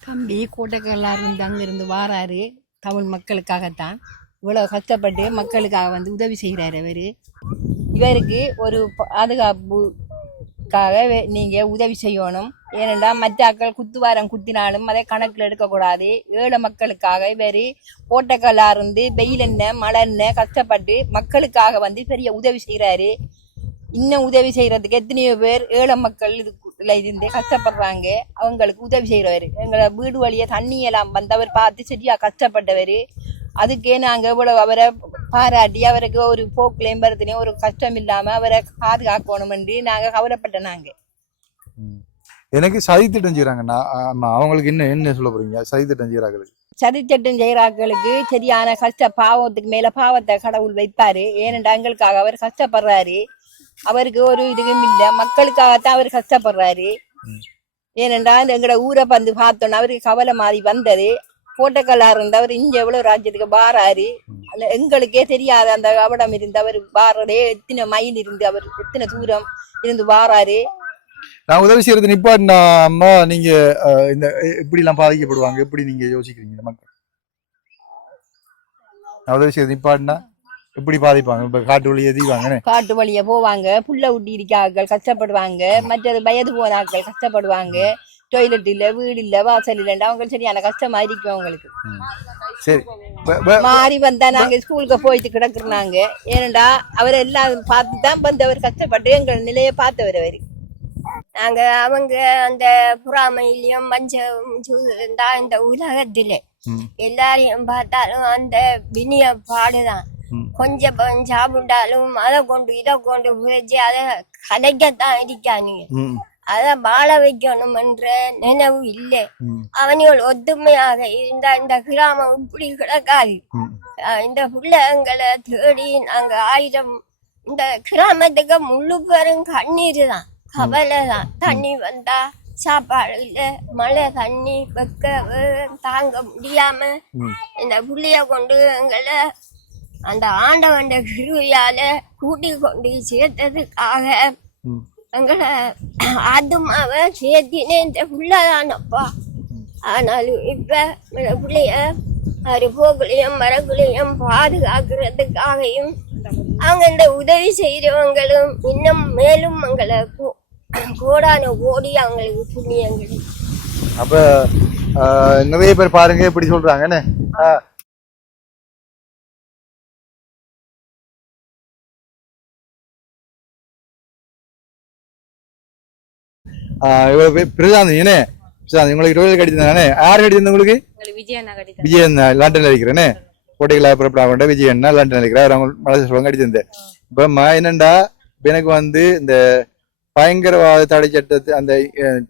தம்பி கோட்டைக்கல்லார் இருந்து அங்கிருந்து வாராரு. தமிழ் மக்களுக்காகத்தான் இவ்வளவு கஷ்டப்பட்டு மக்களுக்காக வந்து உதவி செய்கிறாரு. இவருக்கு ஒரு பாதுகாப்புக்காக நீங்க உதவி செய்யணும். ஏனென்றா மற்ற ஆக்கள் குத்துவாரம் குத்தினாலும் அதை கணக்கில் எடுக்கக்கூடாது. ஏழை மக்களுக்காக இவர் கோட்டைக்கல்லா இருந்து வெயில் என்ன மழை என்ன கஷ்டப்பட்டு மக்களுக்காக வந்து பெரிய உதவி செய்கிறாரு. இன்னும் உதவி செய்யறதுக்கு எத்தனையோ பேர் ஏழை மக்கள் இதுல இருந்து கஷ்டப்படுறாங்க. அவங்களுக்கு உதவி செய்யறவர். எங்களை வீடு வழிய தண்ணி எல்லாம் வந்தவர் பார்த்து சரியா கஷ்டப்பட்டவர். அதுக்கே நாங்க இவ்வளவு அவரை பாராட்டி அவருக்கு ஒரு போக்குலையும் பரத்துலையும் ஒரு கஷ்டம் இல்லாம அவரை பாதுகாக்கணும் என்று நாங்க கவலைப்பட்ட. நாங்க எனக்கு சதித்திட்டம் செய்யறாங்க. அவங்களுக்கு என்ன சொல்ல போறீங்க? சதித்திட்டம் செய்யறாங்களுக்கு சதித்திட்டம் செய்யறாங்களுக்கு சரியான கஷ்ட பாவத்துக்கு மேல பாவத்தை கடவுள் வைப்பாரு. ஏனென்றா எங்களுக்காக அவர் கஷ்டப்படுறாரு. அவருக்கு ஒரு இதுவும் இல்ல, மக்களுக்காகத்தான் அவர் கஷ்டப்படுறாரு. ஏனென்றா எங்களோட ஊரை வந்து பார்த்தோன்னா அவருக்கு கவலை மாதிரி வந்தது. கோட்டைக்கல்லா இருந்து அவர் இங்க எவ்வளவு ராஜ்யத்துக்கு வாராரு. எங்களுக்கே தெரியாது அந்த கவடம் இருந்து அவர் வாரதே எத்தனை மைல் இருந்து அவர் எத்தனை தூரம் இருந்து வாராரு. நான் உதவி செய்யறது நிப்பாட்டினா அம்மா நீங்க இந்த எப்படி எல்லாம் பாதிக்கப்படுவாங்க எப்படி நீங்க யோசிக்கிறீங்க? மக்கள் நான் உதவி செய்யறது நிப்பாட்டினா எப்படி பாதிப்பாங்க? இப்ப காட்டு வழியே எதிவாங்க, காட்டு வழிய போவாங்க, புள்ள ஊட்டி இருக்க ஆட்கள் கஷ்டப்படுவாங்க, மற்றது வயது போன ஆட்கள் கஷ்டப்படுவாங்க. டொய்லெட் இல்ல, வீடு இல்ல, வாசல் இல்லைன்னா அவங்க சரியான கஷ்டமா இருக்கும் அவங்களுக்கு. சரி மாறி வந்தா நாங்க ஸ்கூலுக்கு போயிட்டு கிடக்குறாங்க. ஏனண்டா அவர் எல்லாம் பார்த்துதான் வந்து அவர் கஷ்டப்பட்டு எங்கள் நிலைய பார்த்தவர். அவரு நாங்க அவங்க அந்த புறாமையிலயும் இந்த உலகத்திலே எல்லாரையும் பார்த்தாலும் அந்த வினிய பாடுதான். கொஞ்சம் சாப்பிட்டாலும் அதை கொண்டு இதை கொண்டு போயிச்சு அதை கதைக்கத்தான் இருக்கானுங்க. அத வாழ வைக்கணும் என்ற நினைவு இல்லை. அவனிகள் ஒத்துமையாக இருந்தா இந்த கிராமம் இப்படி கிடக்காது. இந்த பிள்ளைங்களை தேடி நாங்க 1000 இந்த கிராமத்துக்கு முழு பேரும் கண்ணீர் தான். கவலை தான். தண்ணி வந்தா சாப்பாடு இல்ல, மழை தண்ணி வெக்க தாங்க முடியாம இந்த புள்ளைய கொண்டு எங்களை அந்த ஆண்டவன் கிருவியால கூட்டி கொண்டு சேர்த்ததுக்காக எங்களை ஆத்மாவை சேர்த்தினே இந்த புள்ளதானப்பா. ஆனாலும் இப்ப இந்த புள்ளைய அறுபோக்களையும் மரங்களையும் பாதுகாக்கிறதுக்காகவும் அவங்க இந்த உதவி செய்யறவங்களும் இன்னும் மேலும் எங்களை கோடான கோடி அவங்களுக்கு புண்ணியங்கள். அப்ப நிறைய பேர் பாருங்க இப்படி சொல்றாங்க என்ன பிரசாந்த் என்ன உங்களுக்கு டோய்லெட் கட்டியிருந்தானே யார் கட்டியிருந்த உங்களுக்கு விஜயன் லண்டன்ல இருக்கிறேன்னு கோட்டைகளா புறப்படாம விஜயன்னா லண்டன்ல இருக்கிறார் அவங்க மனசு சொல்லுவாங்க கட்டியிருந்தேன். இப்ப என்னண்டா எனக்கு வந்து இந்த பயங்கரவாத தடை சட்டத்தை அந்த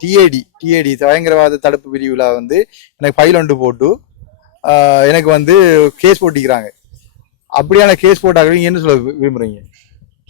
டிஏடி பயங்கரவாத தடுப்பு பிரிவுல வந்து எனக்கு ஃபைல் ஒன்று போட்டு எனக்கு வந்து கேஸ் போட்டிக்கிறாங்க. அப்படியான கேஸ் போட்டாங்க என்ன சொல்ல விரும்புறீங்க?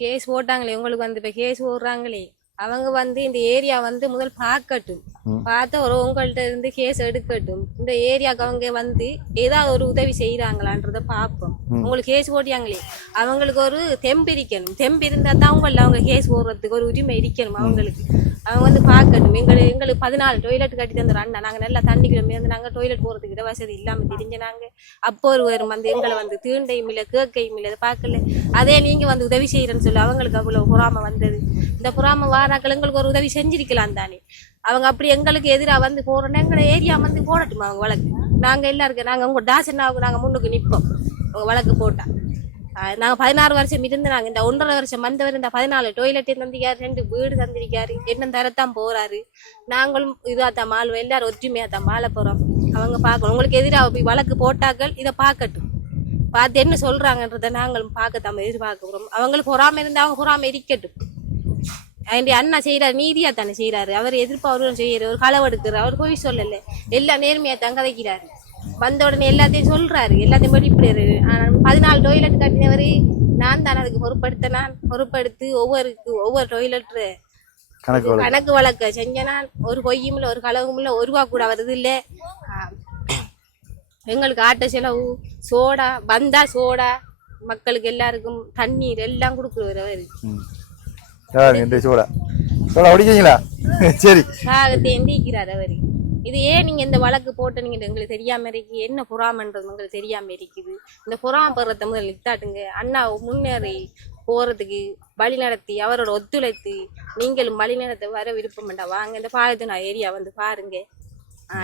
கேஸ் போட்டாங்களே உங்களுக்கு வந்து இப்ப கேஸ் போடுறாங்களே அவங்க வந்து இந்த ஏரியா வந்து முதல் பார்க்கட்டும், பார்த்து ஒரு உங்கள்கிட்ட இருந்து கேஸ் எடுக்கட்டும். இந்த ஏரியாவுக்கு அவங்க வந்து ஏதாவது ஒரு உதவி செய்யறாங்களான்றத பார்ப்போம். உங்களுக்கு கேஸ் போட்டியாங்களே அவங்களுக்கு ஒரு தெம்பு இருக்கணும். தெம்பு இருந்தா தான் அவங்க கேஸ் போடுறதுக்கு ஒரு உரிமை இருக்கணும் அவங்களுக்கு. அவங்க வந்து பார்க்கட்டும். எங்களுக்கு 14 டொய்லெட் கட்டி தந்துடும் அண்ணா. நாங்கள் நல்லா தண்ணிக்குள்ள இருந்து நாங்கள் டொய்லெட் போகிறதுக்கு வசதி இல்லாமல் தெரிஞ்ச நாங்கள் அப்போ ஒரு வந்து எங்களை வந்து தீண்டையும் இல்லை கேட்கையும் இல்லை பார்க்கல. அதே நீங்கள் வந்து உதவி செய்கிறேன்னு சொல்லி அவங்களுக்கு அவ்வளோ பொறாமை வந்தது. இந்த பொறாமை வாராக்கள் எங்களுக்கு ஒரு உதவி செஞ்சிருக்கலாம் தானே. அவங்க அப்படி எங்களுக்கு எதிராக வந்து போகிறோன்னா எங்களை ஏரியா வந்து போடட்டும் அவங்க வழக்கு. நாங்கள் எல்லாருக்கும் நாங்கள் உங்கள் டாசனாவுக்கு நாங்கள் முன்னுக்கு நிற்போம். அவங்க வழக்கு போட்டால் நாங்கள் 16 வருஷம் இருந்து நாங்கள் இந்த 1.5 வருஷம் வந்தவர் இந்த 14 டொய்லெட் தந்திருக்காரு, 2 வீடு தந்திருக்காரு, என்ன தரத்தான் போறாரு. நாங்களும் இதாத்தான் மாளுவோம், எல்லாரும் ஒற்றுமையாத்தான் மாள போறோம். அவங்க பார்க்கணும். உங்களுக்கு எதிராக போய் வழக்கு போட்டாக்கள் இதை பார்க்கட்டும். பார்த்து என்ன சொல்றாங்கன்றதை நாங்களும் பார்க்கத்தான் எதிர்பார்க்கிறோம். அவங்களுக்கு பொறாம இருந்தால் அவங்க பொறாம இருக்கட்டும். என் அண்ணா செய்யறாரு, நீதியா தானே செய்யறாரு. அவர் எதிர்ப்பு அவரும் செய்யறாரு, ஒரு களவு எடுக்கிறார். அவர் போய் சொல்லல, எல்லாம் நேர்மையா தான் கதைக்கிறாரு. வந்த உடனே எல்லாத்தையும் சொல்றாரு, எல்லாத்தையும் வெளிப்படுறாரு. 14 டொய்லெட் கட்டினவரு நான் தான் அதுக்கு பொறுப்படுத்தி ஒவ்வொரு டொய்லெட் கணக்கு வழக்க செஞ்சனா ஒரு பொய்யும் இல்லை, ஒரு களவும் இல்லை, ஒரு ரூபா கூட வருது இல்லை. எங்களுக்கு ஆட்ட செலவு சோடா வந்தா சோடா மக்களுக்கு எல்லாருக்கும் தண்ணீர் எல்லாம் கொடுக்குறவர் அவரு. எந்திக்கிறார் அவரு. இது ஏன் நீங்க இந்த வழக்கு போட்டு நீங்க எங்களுக்கு தெரியாம இருக்கு, என்ன பொறாமன்றது உங்களுக்கு தெரியாம இருக்குது. இந்த பொறாமப்படுறத முதல் நிறுத்தாட்டுங்க. அண்ணா முன்னேறி போறதுக்கு வழி நடத்தி அவரோட ஒத்துழைத்து நீங்களும் வழி நடத்த வர விருப்பம் வேண்டாம். வாங்க இந்த பாலத்தினா ஏரியா வந்து பாருங்க.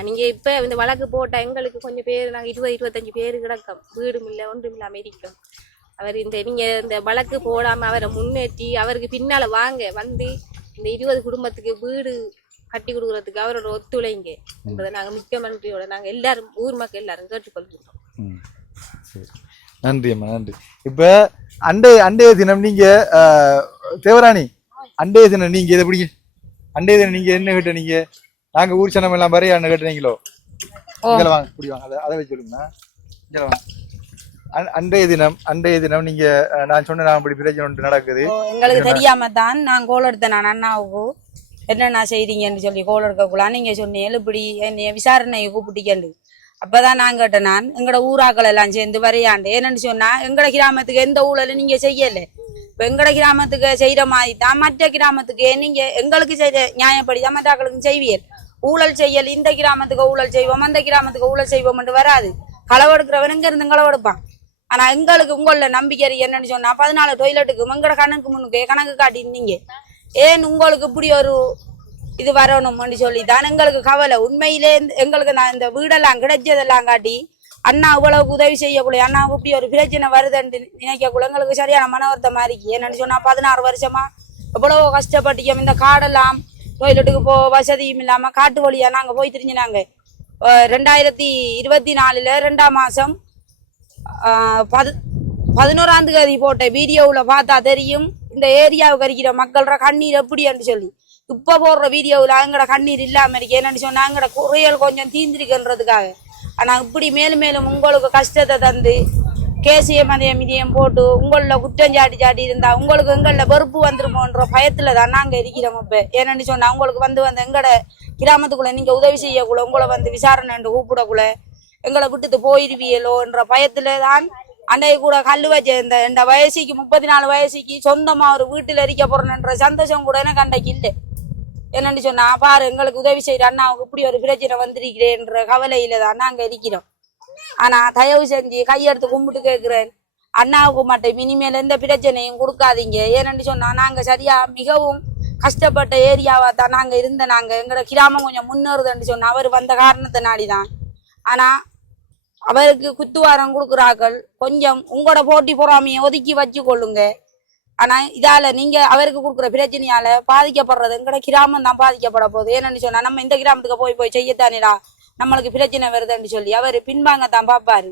நீங்க இப்ப இந்த வழக்கு போட்டா எங்களுக்கு கொஞ்சம் பேர் நாங்க 20-25 பேரு கிடக்கும், வீடும் இல்லை ஒன்றும் இல்லாம இருக்கோம். அவர் நீங்க இந்த வழக்கு போடாம அவரை முன்னேற்றி அவருக்கு பின்னால வாங்க வந்து இந்த 20 குடும்பத்துக்கு வீடு கட்டி கொடுக்கறதுக்கு அவரோட ஒத்துழைங்க என்பதை நாங்க மிக்க நன்றியோட நாங்க எல்லாரும் ஊர் மக்கள் எல்லாரும் கேட்டுக்கொள்கிறோம். நன்றி அம்மா, நன்றி. இப்ப அண்டைய தினம் நீங்க தேவராணி அண்டைய தினம் நீங்க இதை பிடிங்க. அண்டைய தினம் நீங்க என்ன கேட்ட நீங்க நாங்க ஊர் சனம் எல்லாம் வரைய என்ன கேட்டீங்களோ வாங்க குடிவாங்க அதை வச்சு சொல்லுங்க. அன்றைய தினம் நீங்க நான் சொன்ன அப்படி பிரச்சனை ஒன்று நடக்குது எங்களுக்கு தெரியாம தான் நான் கோல் எடுத்தேன். நான் அண்ணாவுக்கு என்னென்ன செய்றீங்கன்னு சொல்லி கோல் எடுக்கக்குள்ள நீங்க சொன்னீங்க இப்படி என்னைய விசாரணையை கூப்பிட்டீங்கன்னு. அப்பதான் நான் கேட்டேன், நான் எங்களோட ஊராக்கள் எல்லாம் சேர்ந்து வரையாண்டு என்னன்னு சொன்னா எங்கட கிராமத்துக்கு எந்த ஊழலும் நீங்க செய்யல. இப்ப எங்கட கிராமத்துக்கு செய்யற மாதிரி தான் மற்ற கிராமத்துக்கு நீங்க எங்களுக்கு செய்ய நியாயப்படிதான் மற்ற ஆக்களுக்கும் செய்வீர். ஊழல் செய்யல் இந்த கிராமத்துக்கு ஊழல் செய்வோம் அந்த கிராமத்துக்கு ஊழல் செய்வோம் வராது. களவெடுக்கிறவன் எங்க இருந்து களவெடுப்பான். ஆனா எங்களுக்கு உங்கள நம்பிக்கை என்னன்னு சொன்னா 14 டொய்லெட்டுக்கு உங்களோட கணக்கு முன்னுக்கு கணக்கு காட்டினீங்க. ஏன் உங்களுக்கு இப்படி ஒரு இது வரணும்னு சொல்லி தான் எங்களுக்கு கவலை. உண்மையிலே எங்களுக்கு நான் இந்த வீடெல்லாம் கிடைச்சதெல்லாம் காட்டி அண்ணா இவ்வளவுக்கு உதவி செய்யக்கூடிய அண்ணாவுக்கு இப்படி ஒரு பிரச்சனை வருதுன்னு நினைக்கக்குள்ள எங்களுக்கு சரியான மனவர்த்த மாதிரி. என்னன்னு சொன்னா 16 வருஷமா எவ்வளவோ கஷ்டப்பட்டிக்கோம். இந்த காடெல்லாம் டொய்லெட்டுக்கு வசதியும் இல்லாம காட்டு வழியா நாங்க போய் தெரிஞ்சினாங்க. 2024 2ஆம் மாசம் 11ஆம் தேதி போட்ட வீடியோவில் பார்த்தா தெரியும் இந்த ஏரியாவுக்கு இருக்கிற மக்களோட கண்ணீர் எப்படின்னு சொல்லி. இப்ப போடுற வீடியோவில் எங்கட கண்ணீர் இல்லாம இருக்கு. என்னன்னு சொன்னா எங்கட குறையல் கொஞ்சம் தீந்திருக்குன்றதுக்காக. ஆனா இப்படி மேலும் மேலும் உங்களுக்கு கஷ்டத்தை தந்து கேசியம் மதியம் மிதியம் போட்டு உங்கள குற்றம் சாட்டி இருந்தா உங்களுக்கு எங்கள வெறுப்பு வந்துருமோன்ற பயத்துல தான் நாங்க இருக்கிறோம். இப்ப ஏன்னு சொன்னா உங்களுக்கு வந்து எங்கட கிராமத்துக்குள்ள நீங்க உதவி செய்யக்குள்ள உங்களை வந்து விசாரணை கூப்பிடக்குள்ள எங்களை விட்டுட்டு போயிருவியலோன்ற பயத்துல தான் அன்னைக்கு கூட கல்லு வச்ச இந்த வயசுக்கு 34 வயசுக்கு சொந்தமா ஒரு வீட்டுல இருக்க போறேன்ற சந்தோஷம் கூட எனக்கு அன்றைக்கு இல்லை. என்னன்னு சொன்னா பாரு எங்களுக்கு உதவி செய்யற அண்ணாவுக்கு இப்படி ஒரு பிரச்சனை வந்திருக்கிறேன்ற கவலையில தான் நாங்க இருக்கிறோம். ஆனா தயவு செஞ்சு கையெடுத்து கும்பிட்டு கேட்கிறேன், அண்ணாவுக்கு மட்டும் இனிமேல் எந்த பிரச்சனையும் கொடுக்காதீங்க. ஏன்னு சொன்னா நாங்க சரியா மிகவும் கஷ்டப்பட்ட ஏரியாவா தான் நாங்க நாங்க எங்களோட கிராமம் கொஞ்சம் முன்னேறுதுன்னு சொன்னா அவர் வந்த காரணத்தினாடிதான். ஆனா அவருக்கு குத்துவாரம் கொடுக்குறார்கள், கொஞ்சம் உங்களோட போட்டி பொறாமையை ஒதுக்கி வச்சு கொள்ளுங்க. ஆனா இதால நீங்க அவருக்கு கொடுக்குற பிரச்சனையால பாதிக்கப்படுறது எங்கட கிராமம் தான் பாதிக்கப்பட போகுது. ஏன்னு சொன்னா நம்ம இந்த கிராமத்துக்கு போய் செய்யத்தானேடா நம்மளுக்கு பிரச்சனை வருதுன்னு சொல்லி அவர் பின்பாங்கத்தான் பாப்பாரு.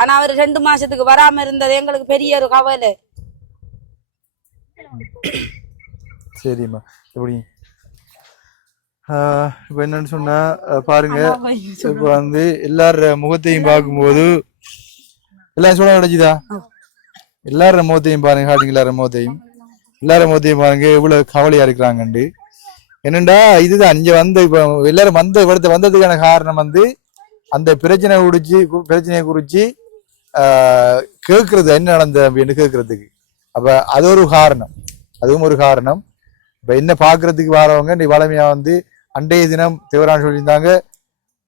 ஆனா அவர் 2 மாசத்துக்கு வராம இருந்தது எங்களுக்கு பெரிய ஒரு கவலை. சரிம்மா. எப்படி இப்ப என்னன்னு சொன்னா பாருங்க, இப்ப வந்து எல்லார முகத்தையும் பார்க்கும்போது எல்லாம் சொல்ல கிடைச்சுதா? எல்லார முகத்தையும் பாருங்க, காட்டுங்க எல்லார முகத்தையும் பாருங்க எவ்வளவு கவலையா இருக்கிறாங்கண்டு. என்னண்டா இதுதான் இங்க வந்து இப்ப எல்லாரும் வந்ததுக்கான காரணம் வந்து அந்த பிரச்சனையை குறிச்சு கேட்கறது என்ன நடந்தது அப்படின்னு கேட்கறதுக்கு. அப்ப அது ஒரு காரணம், அதுவும் ஒரு காரணம். இப்ப என்ன பாக்குறதுக்கு வரவங்க இந்த வளமையா வந்து அன்றைய தினம் தேவரான்னு சொல்லியிருந்தாங்க,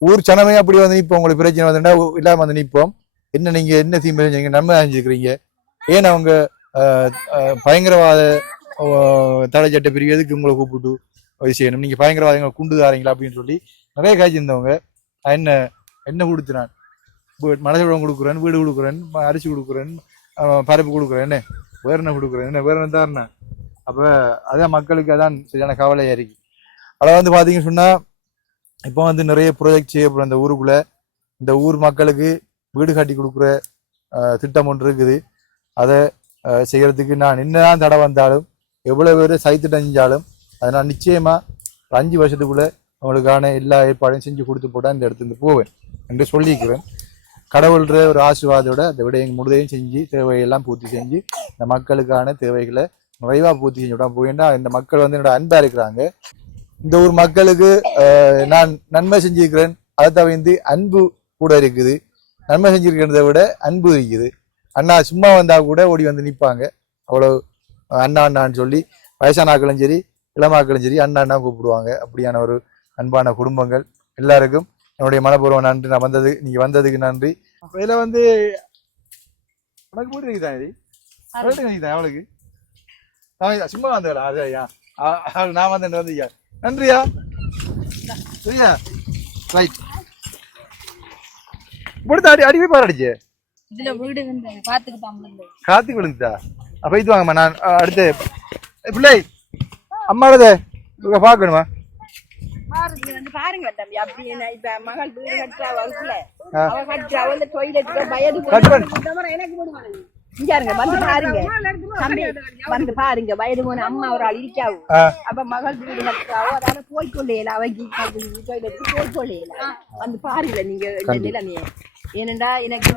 ஊர் சனமே அப்படி வந்து நிற்போம், உங்களுக்கு பிரச்சனை வந்துட்டா இல்லாம வந்து நிற்போம், என்ன நீங்க என்ன தீமை செஞ்சீங்க, நன்மை செஞ்சுக்கிறீங்க, ஏன் அவங்க பயங்கரவாத தடை சட்ட பிரிவு எதுக்கு உங்களை கூப்பிட்டு செய்யணும், நீங்க பயங்கரவாதங்களை குண்டுதாரீங்களா அப்படின்னு சொல்லி நிறைய காய்ச்சிருந்தவங்க. என்ன என்ன கொடுத்துறான், மனசோடம் கொடுக்குறேன், வீடு கொடுக்குறேன், அரிசி கொடுக்குறேன், பருப்பு கொடுக்குறேன், என்ன வேற என்ன கொடுக்குறேன், என்ன வேற என்ன தாருண்ணா. அப்ப அதான் மக்களுக்கு அதான் சரியான கவலையா இருக்கு. அதை வந்து பாத்தீங்கன்னு சொன்னா இப்போ வந்து நிறைய ப்ரொஜெக்ட் செய்யப்படும் அந்த ஊருக்குள்ள. இந்த ஊர் மக்களுக்கு வீடு கட்டி கொடுக்குற திட்டம் ஒன்று இருக்குது. அதை செய்யறதுக்கு நான் என்னதான் தடை வந்தாலும் எவ்வளவு பேர் சைத்திட்டம் செஞ்சாலும் அதை நான் நிச்சயமா 5 வருஷத்துக்குள்ள அவங்களுக்கான எல்லா ஏற்பாடையும் செஞ்சு கொடுத்து போட்டா இந்த இடத்துல போவேன் என்று சொல்லிக்கிறேன். கடவுள்ற ஒரு ஆசீர்வாதத்தோட அந்த விடயம் முழுதையும் செஞ்சு தேவையெல்லாம் பூர்த்தி செஞ்சு இந்த மக்களுக்கான தேவைகளை நிறைவா பூர்த்தி செஞ்சு விட போவேன்டா. இந்த மக்கள் வந்து என்னோட அன்பா இருக்கிறாங்க. இந்த ஊர் மக்களுக்கு நான் நன்மை செஞ்சிருக்கிறேன், அதை தவிர்த்து அன்பு கூட இருக்குது. நன்மை செஞ்சிருக்கிறத விட அன்பு இருக்குது. அண்ணா சும்மா வந்தா கூட ஓடி வந்து நிற்பாங்க. அவ்வளவு அண்ணா அண்ணான்னு சொல்லி வயசானாக்களும் சரி இளமாக்களும் சரி அண்ணா அண்ணா கூப்பிடுவாங்க. அப்படியான ஒரு அன்பான குடும்பங்கள். எல்லாருக்கும் என்னுடைய மனப்பூர்வ நன்றி. நான் நீங்க வந்ததுக்கு நன்றி. இதுல வந்து உனக்கு போட்டு இருக்குதான் அவளுக்கு சும்மா வந்தா அதையா நான் வந்தேன் வந்து நன்றியா. சரியா ரைட். இப்படி அடிக்கடி பாராடிச்சு இதுல வீடு வந்து காத்துக்கு விழுந்துட்டா. அப்ப இது வாங்கம்மா. நான் அடுத்து பிள்ளை அம்மாடதே பாக்கணுமா பாருங்க தம்பி. அப்படி இப்ப மகள் வீடு கட்டுறா வகுப்புல அவ கட்டுறா வந்து டொய்லெட் வயது இங்க வந்து பாருங்க தம்பி, வந்து பாருங்க வயது போன அம்மா ஒரு ஆள் இருக்காவும். அப்ப மகள் வீடு கட்டுறாவோ அதால போய்கொள்ளையில அவைக்கு டொய்லெட்டுக்கு போய்கொள்ளையில வந்து பாருங்க நீங்க நிலைமைய. ஏனண்டா எனக்கு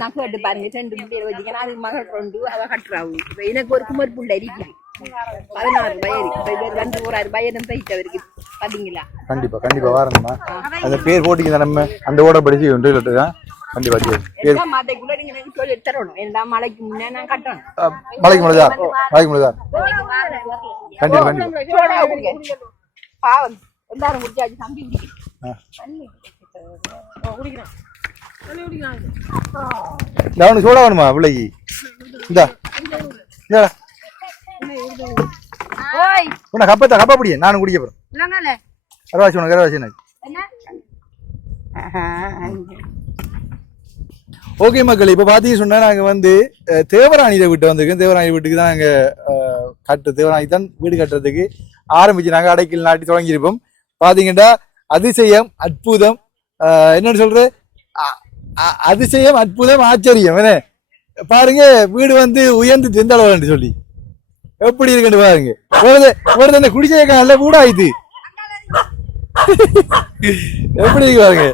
நான் கேட்டு பாருங்க 2 பேர் வச்சுக்கேன். அது மகள் கொண்டு அவ கட்டுறாவும். இப்ப எனக்கு ஒரு குமர் புள்ள இருக்குது 16 வயது வந்து போறாரு வயதும் போயிட்டவருக்கு பாத்தீங்களா. கண்டிப்பா கண்டிப்பா வரணுமா. அந்த பேர் போட்டிங்க நம்ம அந்த ஓட படிச்சு டொய்லெட்டு தான் கண்டிப்பா மாதைக்குள்ள நீங்க டொய்லெட் தரணும். ஏன்னா மலைக்கு முன்னே நான் கட்டணும். மலைக்கு முழுதா கண்டிப்பா கண்டிப்பா பாவம் எல்லாரும் முடிச்சாச்சு. தம்பி அவனுக்கு சோடா வேணுமா பிள்ளைக்கு? இந்தா கப்பா பிடிய நானும் குடிக்க போறேன். கரவாசி உனக்கு கரவாசி எனக்கு. ஓகே மக்கள், இப்ப பாத்தீங்க சொன்னா நாங்க வந்து தேவராணியை விட்டு வந்திருக்கோம். தேவராணி வீட்டுக்கு தான் நாங்க தேவராணி தான் வீடு கட்டுறதுக்கு ஆரம்பிச்சு நாங்க அடைக்கல் நாட்டி தொடங்கியிருப்போம். பாத்தீங்கன்னா அதிசயம் அற்புதம் என்னன்னு சொல்ற அதிசயம் அற்புதம் ஆச்சரியம் என்ன பாருங்க. வீடு வந்து உயர்ந்து எந்த அளவுன்னு சொல்லி எப்படி இருக்குன்னு பாருங்க. குடிச்சேக்க நல்ல வீடு ஆயிடுது எப்படி இருக்கு பாருங்க.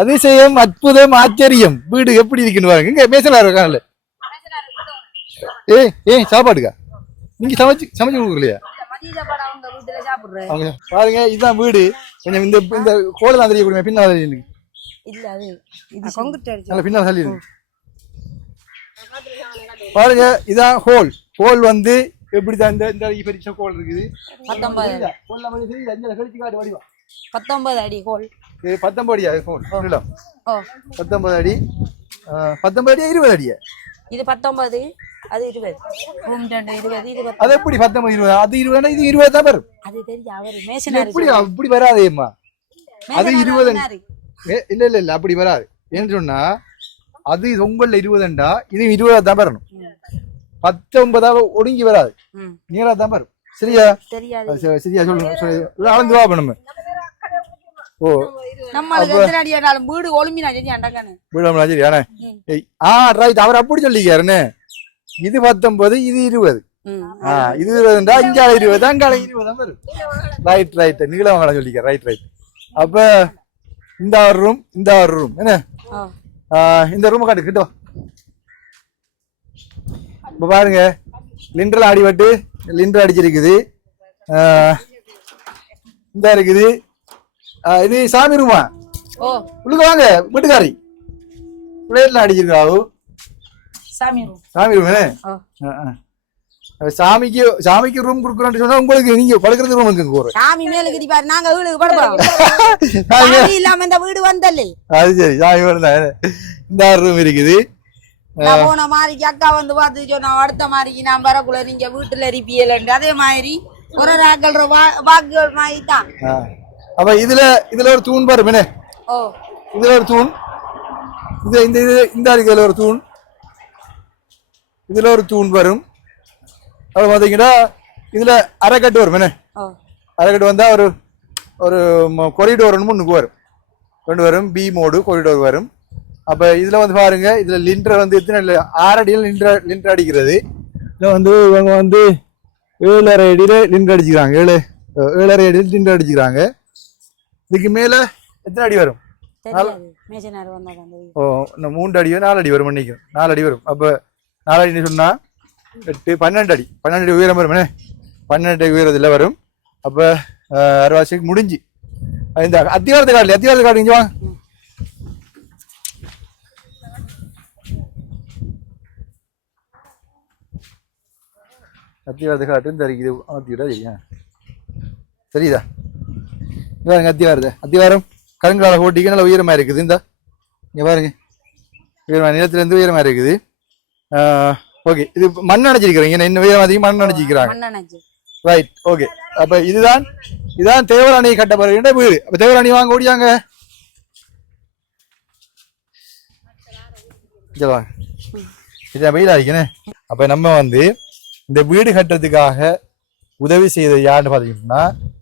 அதிசயம் அற்புதம் ஆச்சரியம் வீடு எப்படி இருக்குன்னு பாருங்க இங்க மேசனா இருக்காங்கல்ல சாப்பாடுக்கா நீங்க சமைச்சு கொடுக்கலையா அவங்க பாருங்க இதுதான் வீடு கொஞ்சம் இந்த கோலம் தான் தெரிய கொடுங்க பின்னால் இல்ல அது இது கொங்குட்டு நல்ல பின்னால் தள்ளி பாருங்க இதான் ஹோல் வந்து எப்படிதான் இந்த பெரிய கோல் இருக்குது 19 அடி கோல் 19 அடியா கோல் 19 அடி 19 அடியா 20 அடியா இது 19 அது 20 ரூம் 20 அது எப்படி 19 20 அது 20 இது 20 தான் வரும் அது தெரியும் அவர் மேஷனாரி எப்படி அப்படி வராதேம்மா அது 20 இல்ல அப்படி வராது ஏன்னு சொன்னா அது உங்கள 20 இது 20 தான் வரணும் 19 ஒடுங்கி வராது நேரா தான் வரும் சரியா சரியா சொல்லுங்க அளந்து வா நம்ம ஓ நம்மளுக்கு எத்தனை அடி ஆனாலும் வீடு ஒளிமினா சரி அண்டக்கானு வீடு சரி ஆனா ரைட் அவர் அப்படி சொல்லிக்காருன்னு இது 19 இது 20 இது 20 அஞ்சால 20 அங்கால 20 தான் வரும் ரைட் நீளவங்கள சொல்லிக்க ரைட் அப்ப இந்த ஒரு ரூம் என்ன இந்த ரூம் காட்டு கிட்ட இப்ப பாருங்க லிண்டர் அடிபட்டு லிண்டர் அடிச்சிருக்குது இந்த இருக்குது இது சாமி ரூமா உள்ளுக்கு வாங்க வீட்டுக்காரி பிளேட்ல அடிச்சிருக்காவு சாமி ரூம் சாமிக்கு ரூம் குடுக்குறோம்னு சொன்னா உங்களுக்கு நீங்க படுக்கிறது ரூம் இருக்கு சாமி மேல கிட்டி பாரு நாங்க வீட்டுக்கு படுப்போம் இல்லாம இந்த வீடு வந்தல்லே அது சரி சாமி வந்தா இந்த ரூம் இருக்குது நான் போன மாதிரிக்கு அக்கா வந்து பார்த்து சொன்னா அடுத்த மாதிரிக்கு நான் வரக்குள்ள நீங்க வீட்டுல இருப்பீங்க அதே மாதிரி ஒரு ராக்கள் வாக்குகள் மாதிரி தான் அப்ப இதுல ஒரு தூண் பாரு மேனே இதுல ஒரு தூண் இந்த இதுல ஒரு தூண் இதுல ஒரு தூண் வரும் அப்ப பாத்தீங்கன்னா இதுல அரைக்கட்டு வரும் என்ன அரைக்கட்டு வந்தா ஒரு கொரிடோர் முன்னுக்கு வரும் கொண்டு வரும் பி மோடு கொரிடோர் வரும் அப்ப இதுல வந்து பாருங்க இதுல லிண்டர் வந்து எத்தனை 6 அடியில் லிண்டர் அடிக்கிறது இதுல வந்து இவங்க வந்து 7.5 அடியில லிண்டர் அடிச்சுக்கிறாங்க 7.5 அடியில் லிண்டர் அடிச்சுக்கிறாங்க இதுக்கு மேல எத்தனை அடி வரும் 3 அடியோ 4 அடி வரும் மன்னிக்கும் 4 அடி வரும் அப்ப 4 அடின்னு சொன்னா 12 அடி உயரம் வரும் 12 அடி உயரத்துல வரும் அப்ப அரைவாசிக்கு முடிஞ்சு இந்த அத்திவாரத்தை காட்டுங்க வாங்க அத்திவாரத்தை காட்டு இந்த இது ஆத்திவிடா சரிதா பாருங்க அத்திவாரம் கருங்கால போட்டிக்கு நல்ல உயரமா இருக்குது இந்த இங்க பாருங்க உயரமா நிலத்துல இருந்து உயரமா இருக்குது ஓகே இது மண் அணைச்சிருக்கிறீங்க இன்னும் உயரம் அதிகம் மண் அணைச்சிக்கிறாங்க ரைட் ஓகே அப்ப இதுதான் தேவராணி கட்டப்படுகின்ற வீடு அப்ப தேவராணி வாங்க ஓடியாங்க வாங்க இதான் வெயில் ஆகிக்கணே அப்ப நம்ம வந்து இந்த வீடு கட்டுறதுக்காக உதவி செய்தது யாருன்னு பாத்தீங்கன்னா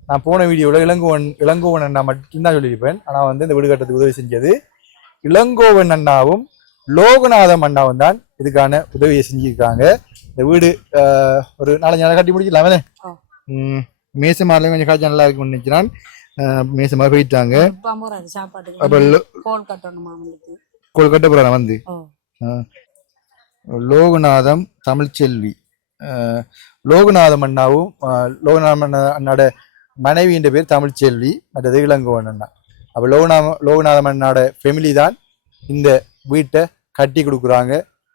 நான் போன வீடியோவில் இளங்கோவன் அண்ணா மட்டும்தான் சொல்லியிருப்பேன் ஆனால் வந்து இந்த வீடு கட்டுறதுக்கு உதவி செஞ்சது இளங்கோவன் அண்ணாவும் லோகநாதம் அண்ணாவும் தான் இதுக்கான உதவியை செஞ்சிருக்காங்க இந்த வீடு ஒரு 4-5 நாள் கட்டி முடிக்கலாமே மேச மாடல கொஞ்சம் காய்ச்சல் நல்லா இருக்கும்னு நினைக்கிறான் மேச மாதிரி போயிட்டாங்க கோல் கட்ட போறான் வந்து லோகநாதம் தமிழ்ச்செல்வி லோகநாதம் அண்ணாவும் லோகநாதம் அண்ணாட மனைவியின் பேர் தமிழ்ச்செல்வி மற்றது இளங்கோவன் அண்ணா அப்ப லோகநாதம் அண்ணாட ஃபேமிலி தான் இந்த வீட்டை கட்டி கொடுக்குறாங்க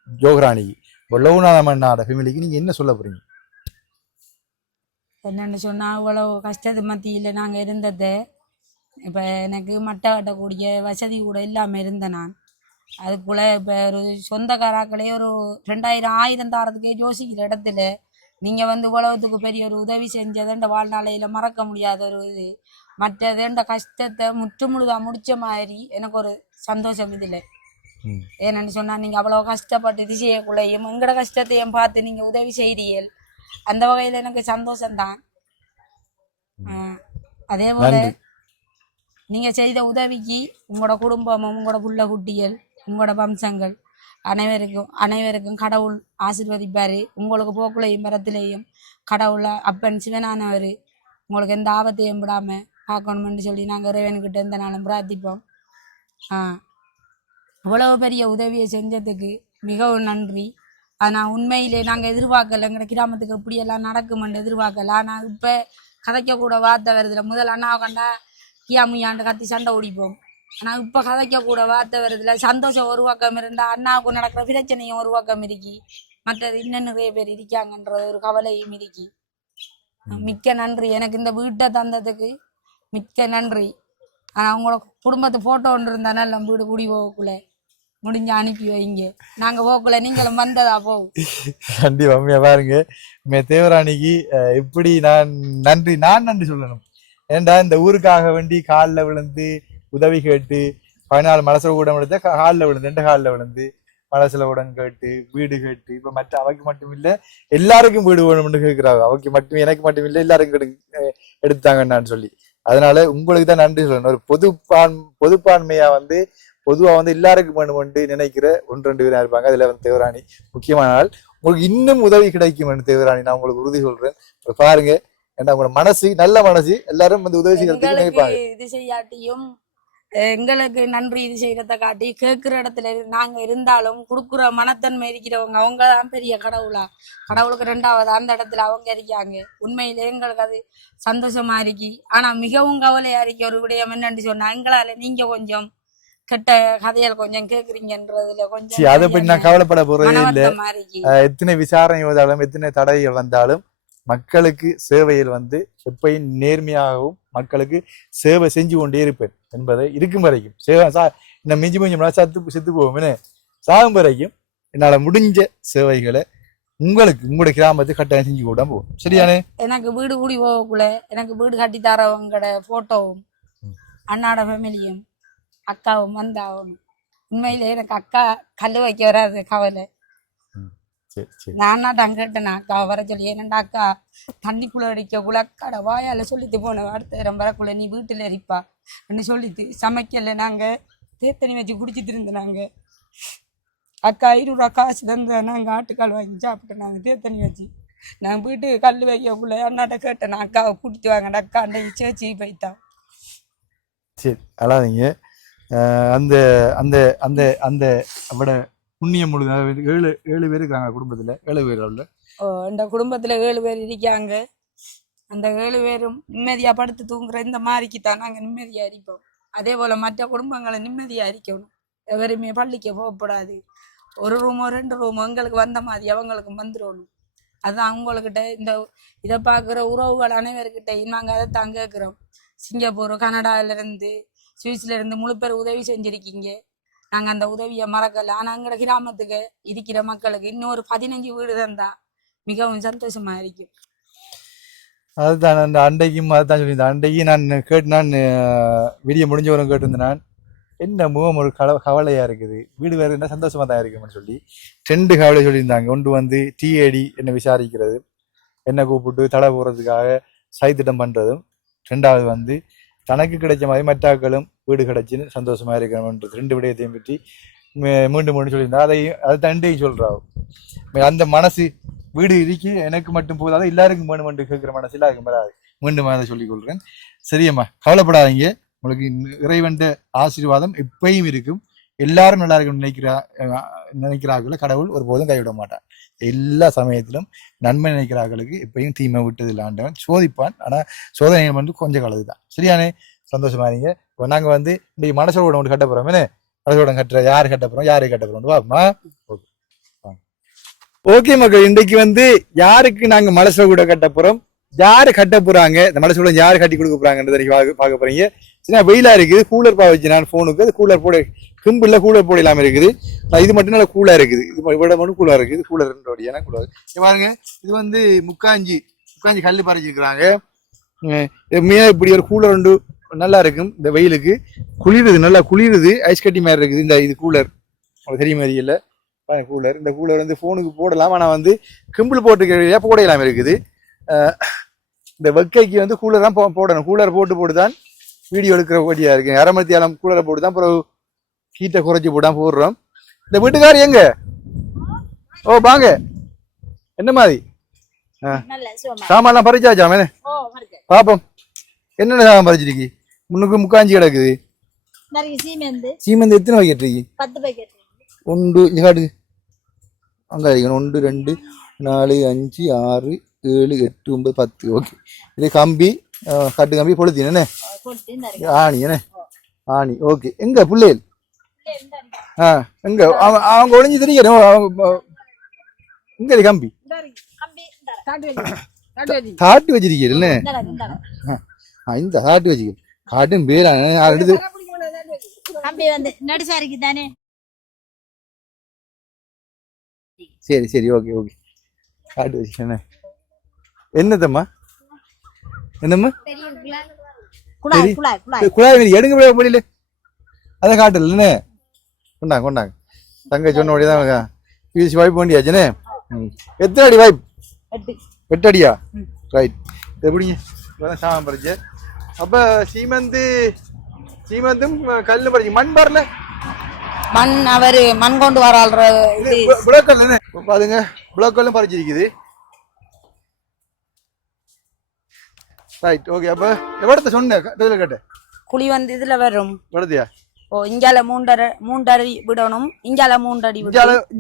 ஜோகராணிக்கு இப்போ லோகநாதம் அண்ணாட ஃபேமிலிக்கு நீங்க என்ன சொல்ல போறீங்க என்னென்னு சொன்னா அவ்வளவு கஷ்டத்து மத்தியில் நாங்க இருந்தது இப்ப எனக்கு மட்டை கட்டக்கூடிய வசதி கூட இல்லாம இருந்தேன் நான் அதுக்குள்ள இப்ப ஒரு சொந்தக்காராக்களே ஒரு 2000 தாரத்துக்கே யோசிக்கிற இடத்துல நீங்க வந்து உலகத்துக்கு பெரிய ஒரு உதவி செஞ்சதுன்ற வாழ்நாளையில மறக்க முடியாத ஒரு இது மற்றதுன்ற கஷ்டத்தை முழுதா முடிச்ச மாதிரி எனக்கு ஒரு சந்தோஷம் இதுல ஏன்னு சொன்னா நீங்க அவ்வளவு கஷ்டப்பட்டு இது செய்யக்குள்ளையும் எங்கட கஷ்டத்தையும் பார்த்து நீங்க உதவி செய்றீர்கள் அந்த வகையில எனக்கு சந்தோஷம்தான் அதே போல நீங்க செய்த உதவிக்கு உங்களோட குடும்பமும் உங்களோட புள்ள குட்டிகள் உங்களோட வம்சங்கள் அனைவருக்கும் கடவுள் ஆசீர்வதிப்பாரு உங்களுக்கு போக்குலையும் மரத்திலையும் கடவுள் அப்பன் சிவனானவர் உங்களுக்கு எந்த ஆபத்தையும் விடாம பார்க்கணும்னு சொல்லி நாங்கள் இறைவன்கிட்ட எந்த நாளும் பிரார்த்திப்போம் அவ்வளவு பெரிய உதவியை செஞ்சதுக்கு மிகவும் நன்றி. ஆனால் உண்மையிலே நாங்கள் எதிர்பார்க்கல, எங்களோட கிராமத்துக்கு இப்படியெல்லாம் நடக்குமென்று எதிர்பார்க்கல. ஆனால் இப்போ கதைக்க கூட வார்த்தை வருதுல. முதல் அண்ணாவை கண்டா கியாமுயாண்டு கத்தி சண்டை ஓடிப்போம். ஆனால் இப்போ கதைக்க கூட வார்த்தை வருதுல. சந்தோஷம் ஒரு பக்கம் இருந்தால் அண்ணாவுக்கு நடக்கிற பிரச்சனையும் ஒரு பக்கம் இருக்கி, மற்றது இன்னும் நிறைய பேர் இருக்காங்கன்றது ஒரு கவலையும் இருக்கி. மிக்க நன்றி, எனக்கு இந்த வீட்டை தந்ததுக்கு மிக்க நன்றி. ஆனால் அவங்களோட குடும்பத்து போட்டோ ஒன்று இருந்தா நம்ம வீடு கூடி போகக்குள்ள முடிஞ்சு அனுப்பி வைங்க. நாங்க போகக்குள்ள நீங்களும் வந்ததா போகும். கண்டிப்பா உண்மையா பாருங்க. தேவராணிக்கு எப்படி நான் நன்றி சொல்லணும். ஏண்டா இந்த ஊருக்காக வேண்டி காலில் விழுந்து உதவி கேட்டு 14 மலசல கூடம் எடுத்த காலில் விழுந்து 2 காலில் விழுந்து மலசல கூடம் கேட்டு வீடு கேட்டு இப்ப மற்ற அவைக்கு மட்டும் இல்ல எல்லாருக்கும் வீடு வேணும்னு கேட்கிறாங்க. அவைக்கு மட்டும் எனக்கு மட்டும் இல்ல எல்லாருக்கும் எடுத்தாங்கன்னு சொல்லி. அதனால உங்களுக்கு தான் நன்றி சொல்லணும். ஒரு பொதுப்பான்மையா பொதுவா எல்லாருக்கும் வேணும்னு நினைக்கிற 1-2 பேரா இருப்பாங்க. அதுல தேவராணி முக்கியமானால் உங்களுக்கு இன்னும் உதவி கிடைக்கும் தேவராணி நான் உங்களுக்கு உறுதி சொல்றேன். பாருங்க, ஏன்னா உங்களோட மனசு நல்ல மனசு, எல்லாரும் உதவி செய்யறதுக்கு நினைப்பாங்க. இது செய்யாட்டியும் எங்களுக்கு நன்றி இது செய்யறத காட்டி கேட்கிற இடத்துல நாங்க இருந்தாலும் கொடுக்குற மனத்தன்மை இருக்கிறவங்க அவங்க தான் பெரிய கடவுளுக்கு 2வது அந்த இடத்துல அவங்க இருக்காங்க. உண்மையிலே எங்களுக்கு அது சந்தோஷமா இருக்கு. ஆனா மிகவும் கவலையா இருக்கு ஒரு விடயம் என்னன்னு சொன்னா, எங்களால நீங்க கொஞ்சம் கெட்ட கதையால் கொஞ்சம் கேக்குறீங்கன்றதுல கொஞ்சம் அதை பற்றி நான் கவலைப்பட போறதே இல்லை. எத்தனை விசாரணை வந்தாலும் எத்தனை தடைகள் வந்தாலும் மக்களுக்கு சேவையில் எப்பயும் நேர்மையாகவும் மக்களுக்கு சேவை செஞ்சு கொண்டே இருப்பேன் என்பதை இருக்கும் வரைக்கும் சேவை இன்னும் மிஞ்சி செத்து போவோம். சாகும் வரைக்கும் என்னால முடிஞ்ச சேவைகளை உங்களுடைய கிராமத்துக்கு கட்டாயம் செஞ்சு கூட போவோம். சரியானே? எனக்கு வீடு கூடி போகக்குள்ள எனக்கு வீடு கட்டி தரவங்களோட போட்டோவும் அண்ணாட ஃபேமிலியும் அக்காவும் வந்தாவும். உண்மையில எனக்கு அக்கா கல்லு வைக்க வராது கவலை. நானா தான் கேட்டேன் அக்காவை வர சொல்லி. ஏன்னா அக்கா தண்ணிக்குள்ள அடிக்கக்குள்ள அக்காட வாயால சொல்லிட்டு போன அடுத்த இடம் வரக்குள்ள நீ வீட்டுல எரிப்பா அப்படின்னு சொல்லிட்டு சமைக்கல. நாங்க தேத்தனி வச்சு குடிச்சிட்டு இருந்தோம். நாங்க அக்கா 500 ரூபா காசு தந்த நாங்க ஆட்டுக்கால் வாங்கி சாப்பிட்டோம். நாங்க தேத்தனி வச்சு நான் வீட்டு கல் வைக்கக்குள்ள அண்ணாட்ட கேட்டேன் அக்காவை கூட்டிட்டு வாங்க. அக்கா அன்றைக்கு சேர்ச்சி போயிட்டான். சரி, அழாதீங்க. அந்த அந்த அந்த அந்த அவட புண்ணியம் முழுக்க 7 பேர் இருக்காங்க குடும்பத்துல. 7 பேர் உள்ள இந்த குடும்பத்துல 7 பேர் இருக்காங்க. அந்த 7 பேரும் நிம்மதியா படுத்து தூங்குற இந்த மாதிரிக்கு தான் நாங்க நிம்மதியா இருப்போம். அதே போல மற்ற குடும்பங்களை நிம்மதியா இருக்கணும். எவருமே பள்ளிக்கு போகக்கூடாது. ஒரு ரூமோ 2 ரூமோ எங்களுக்கு வந்த மாதிரி அவங்களுக்கு வந்துடணும். அதுதான் அவங்கக்கிட்ட இந்த இதை பார்க்குற உறவுகள் அனைவருக்கிட்டையும் நாங்கள் அதை தான் கேட்குறோம். சிங்கப்பூர், கனடாவிலேருந்து, சுவிஸ்லேருந்து முழு பேர் உதவி செஞ்சுருக்கீங்க. நாங்கள் அந்த உதவியை மறக்கல. ஆனால் எங்களோட கிராமத்துக்கு இருக்கிற மக்களுக்கு இன்னொரு 15 வீடு தந்தா மிகவும் சந்தோஷமா இருக்கும். அதுதான் அந்த அண்டைக்கும் அதுதான் சொல்லியிருந்தேன். அண்டைக்கு நான் வீடியோ முடிஞ்சவரும் கேட்டிருந்தேன். நான் என்ன முகம் ஒரு கவலையா இருக்குது, வீடு வேறு என்ன சந்தோஷமா தான் இருக்குன்னு சொல்லி 2 கவலை சொல்லியிருந்தாங்க. ஒன்று டிஏடி என்ன விசாரிக்கிறது, என்ன கூப்பிட்டு தடை போடுறதுக்காக சைத்திட்டம் பண்றதும், 2வது தனக்கு கிடைச்ச மாதிரி மற்றாக்களும் வீடு கிடைச்சின்னு சந்தோஷமா இருக்கணும்ன்றது 2 விடயத்தையும் பற்றி மீண்டும் சொல்லியிருந்தா. அதை தண்டையும் சொல்றாவும். அந்த மனசு வீடு இருக்கு எனக்கு மட்டும் போதாத எல்லாருக்கும் வேணுமென்று கேட்கிற மனசு எல்லாருக்கும் வராது. மீண்டும் அதை சொல்லிக் கொள்றேன். சரியம்மா, கவலைப்படாதீங்க. உங்களுக்கு இறைவன் ஆசீர்வாதம் எப்பயும் இருக்கும். எல்லாரும் நல்லா இருக்கும் நினைக்கிறார்கள். கடவுள் ஒருபோதும் கைவிட மாட்டான். எல்லா சமயத்திலும் நன்மை நினைக்கிறார்களுக்கு எப்பயும் தீமை விட்டது இல்லாண்டவன் சோதிப்பான். ஆனா சோதனை கொஞ்சம் கலதுதான். சரியானே? சந்தோஷமா இருங்க. நாங்க இன்னைக்கு மனசோட ஒன்று கட்ட போறோம். மனசோட கட்டுற யாரு கட்ட போறோம், யாரு கட்ட போறோம் வாமா. ஓகே மக்கள், இன்றைக்கு யாருக்கு நாங்க மனசோட கூட கட்ட போறோம், யாரு கட்ட போறாங்க, இந்த மனசோட யாரு கட்டி கொடுக்க போறாங்கன்றத பார்க்க போறீங்க. சின்ன வெயிலா இருக்குது. கூலர் பா வச்சு நான் போனுக்கு கூலர் போட கிம்பிள்ல கூலர் போட இல்லாம இருக்குது. இது மட்டும் நல்லா கூலா இருக்குது. இது விட மட்டும் கூலா இருக்குது. கூலர் 2 வழியான கூலர். பாருங்க, இது முக்காஞ்சி கல்லு பறிச்சிருக்கிறாங்க. இப்படி ஒரு கூலர் உண்டு, நல்லா இருக்கும். இந்த வெயிலுக்கு குளிருது, நல்லா குளிருது. ஐஸ் கட்டி மாதிரி இருக்குது. இது கூலர் உங்களுக்கு தெரிய மாதிரி இல்லை. கூலர், இந்த கூலர் போனுக்கு போடலாம். ஆனா கிம்பிள் போட்டு போட இல்லாம இருக்குது. இந்த வெக்கைக்கு கூலர் தான் போடணும். கூலர் போட்டுதான் வீடியோ எடுக்கிற வேண்டியா இருக்கு. 1/2 மணி நேரம் கூலரை போட்டு தான் அப்புறம் ஹீட்டை குறைச்சி போட்டான் போடுறோம். இந்த வீட்டுக்கார் எங்க? ஓ வாங்க. என்ன மாதிரி சாமான்லாம் பறிச்சாச்சாமே? பாப்போம் என்னென்ன சாமான் பறிச்சிருக்கு. முன்னுக்கு முக்காஞ்சி கிடக்குது. சீமெந்து சீமெந்து எத்தனை பாக்கெட் இருக்கு 10 பாக்கெட் ஒன்று இங்க காட்டு அங்க இருக்கு 1 2 4 5 6 7 8 9 10 ஓகே இது கம்பி கட்டு கம்பி பொழுத்தின என்ன ஆணி என்ன ஆணி ஓகே எங்க புள்ளைகள் எங்க அவங்க ஒளிஞ்சு தெரியும் எங்க இருக்கு கம்பி தாட்டு வச்சிருக்கீங்க இந்த தாட்டு வச்சுக்க காட்டும் பேரா எடுத்து கம்பி வந்து நடுசாரிக்கு தானே சரி சரி ஓகே ஓகே காட்டு வச்சுக்கண்ணே என்னத்தம்மா என்னம்மா குழாய் குழாய் குழாய் குழாய் எடுங்க முடியல அதை காட்டலண்ணே கொண்டாங்க கொண்டாங்க தங்க சொன்ன உடையதான் பிசி வாய்ப்பு வேண்டியாச்சுண்ணே எத்தனை அடி வாய்ப்பு 8 அடியா ரைட் எப்படிங்க சாமம் பறிச்சு அப்ப சீமந்தும் கல்லு பறிச்சு மண் வரல மண் அவரு மண் கொண்டு வராள்ற புலக்கல் என்ன பாருங்க புலக்கல்லும் பறிச்சிருக்குது ரைட் ஓகே அப்ப எவ்வளத்த சொன்னேன் கேட்ட குழி வந்து இதுல வரும் எவ்வளத்தியா ஓ இங்கால மூன்றடி விடணும் இங்கால 3 அடி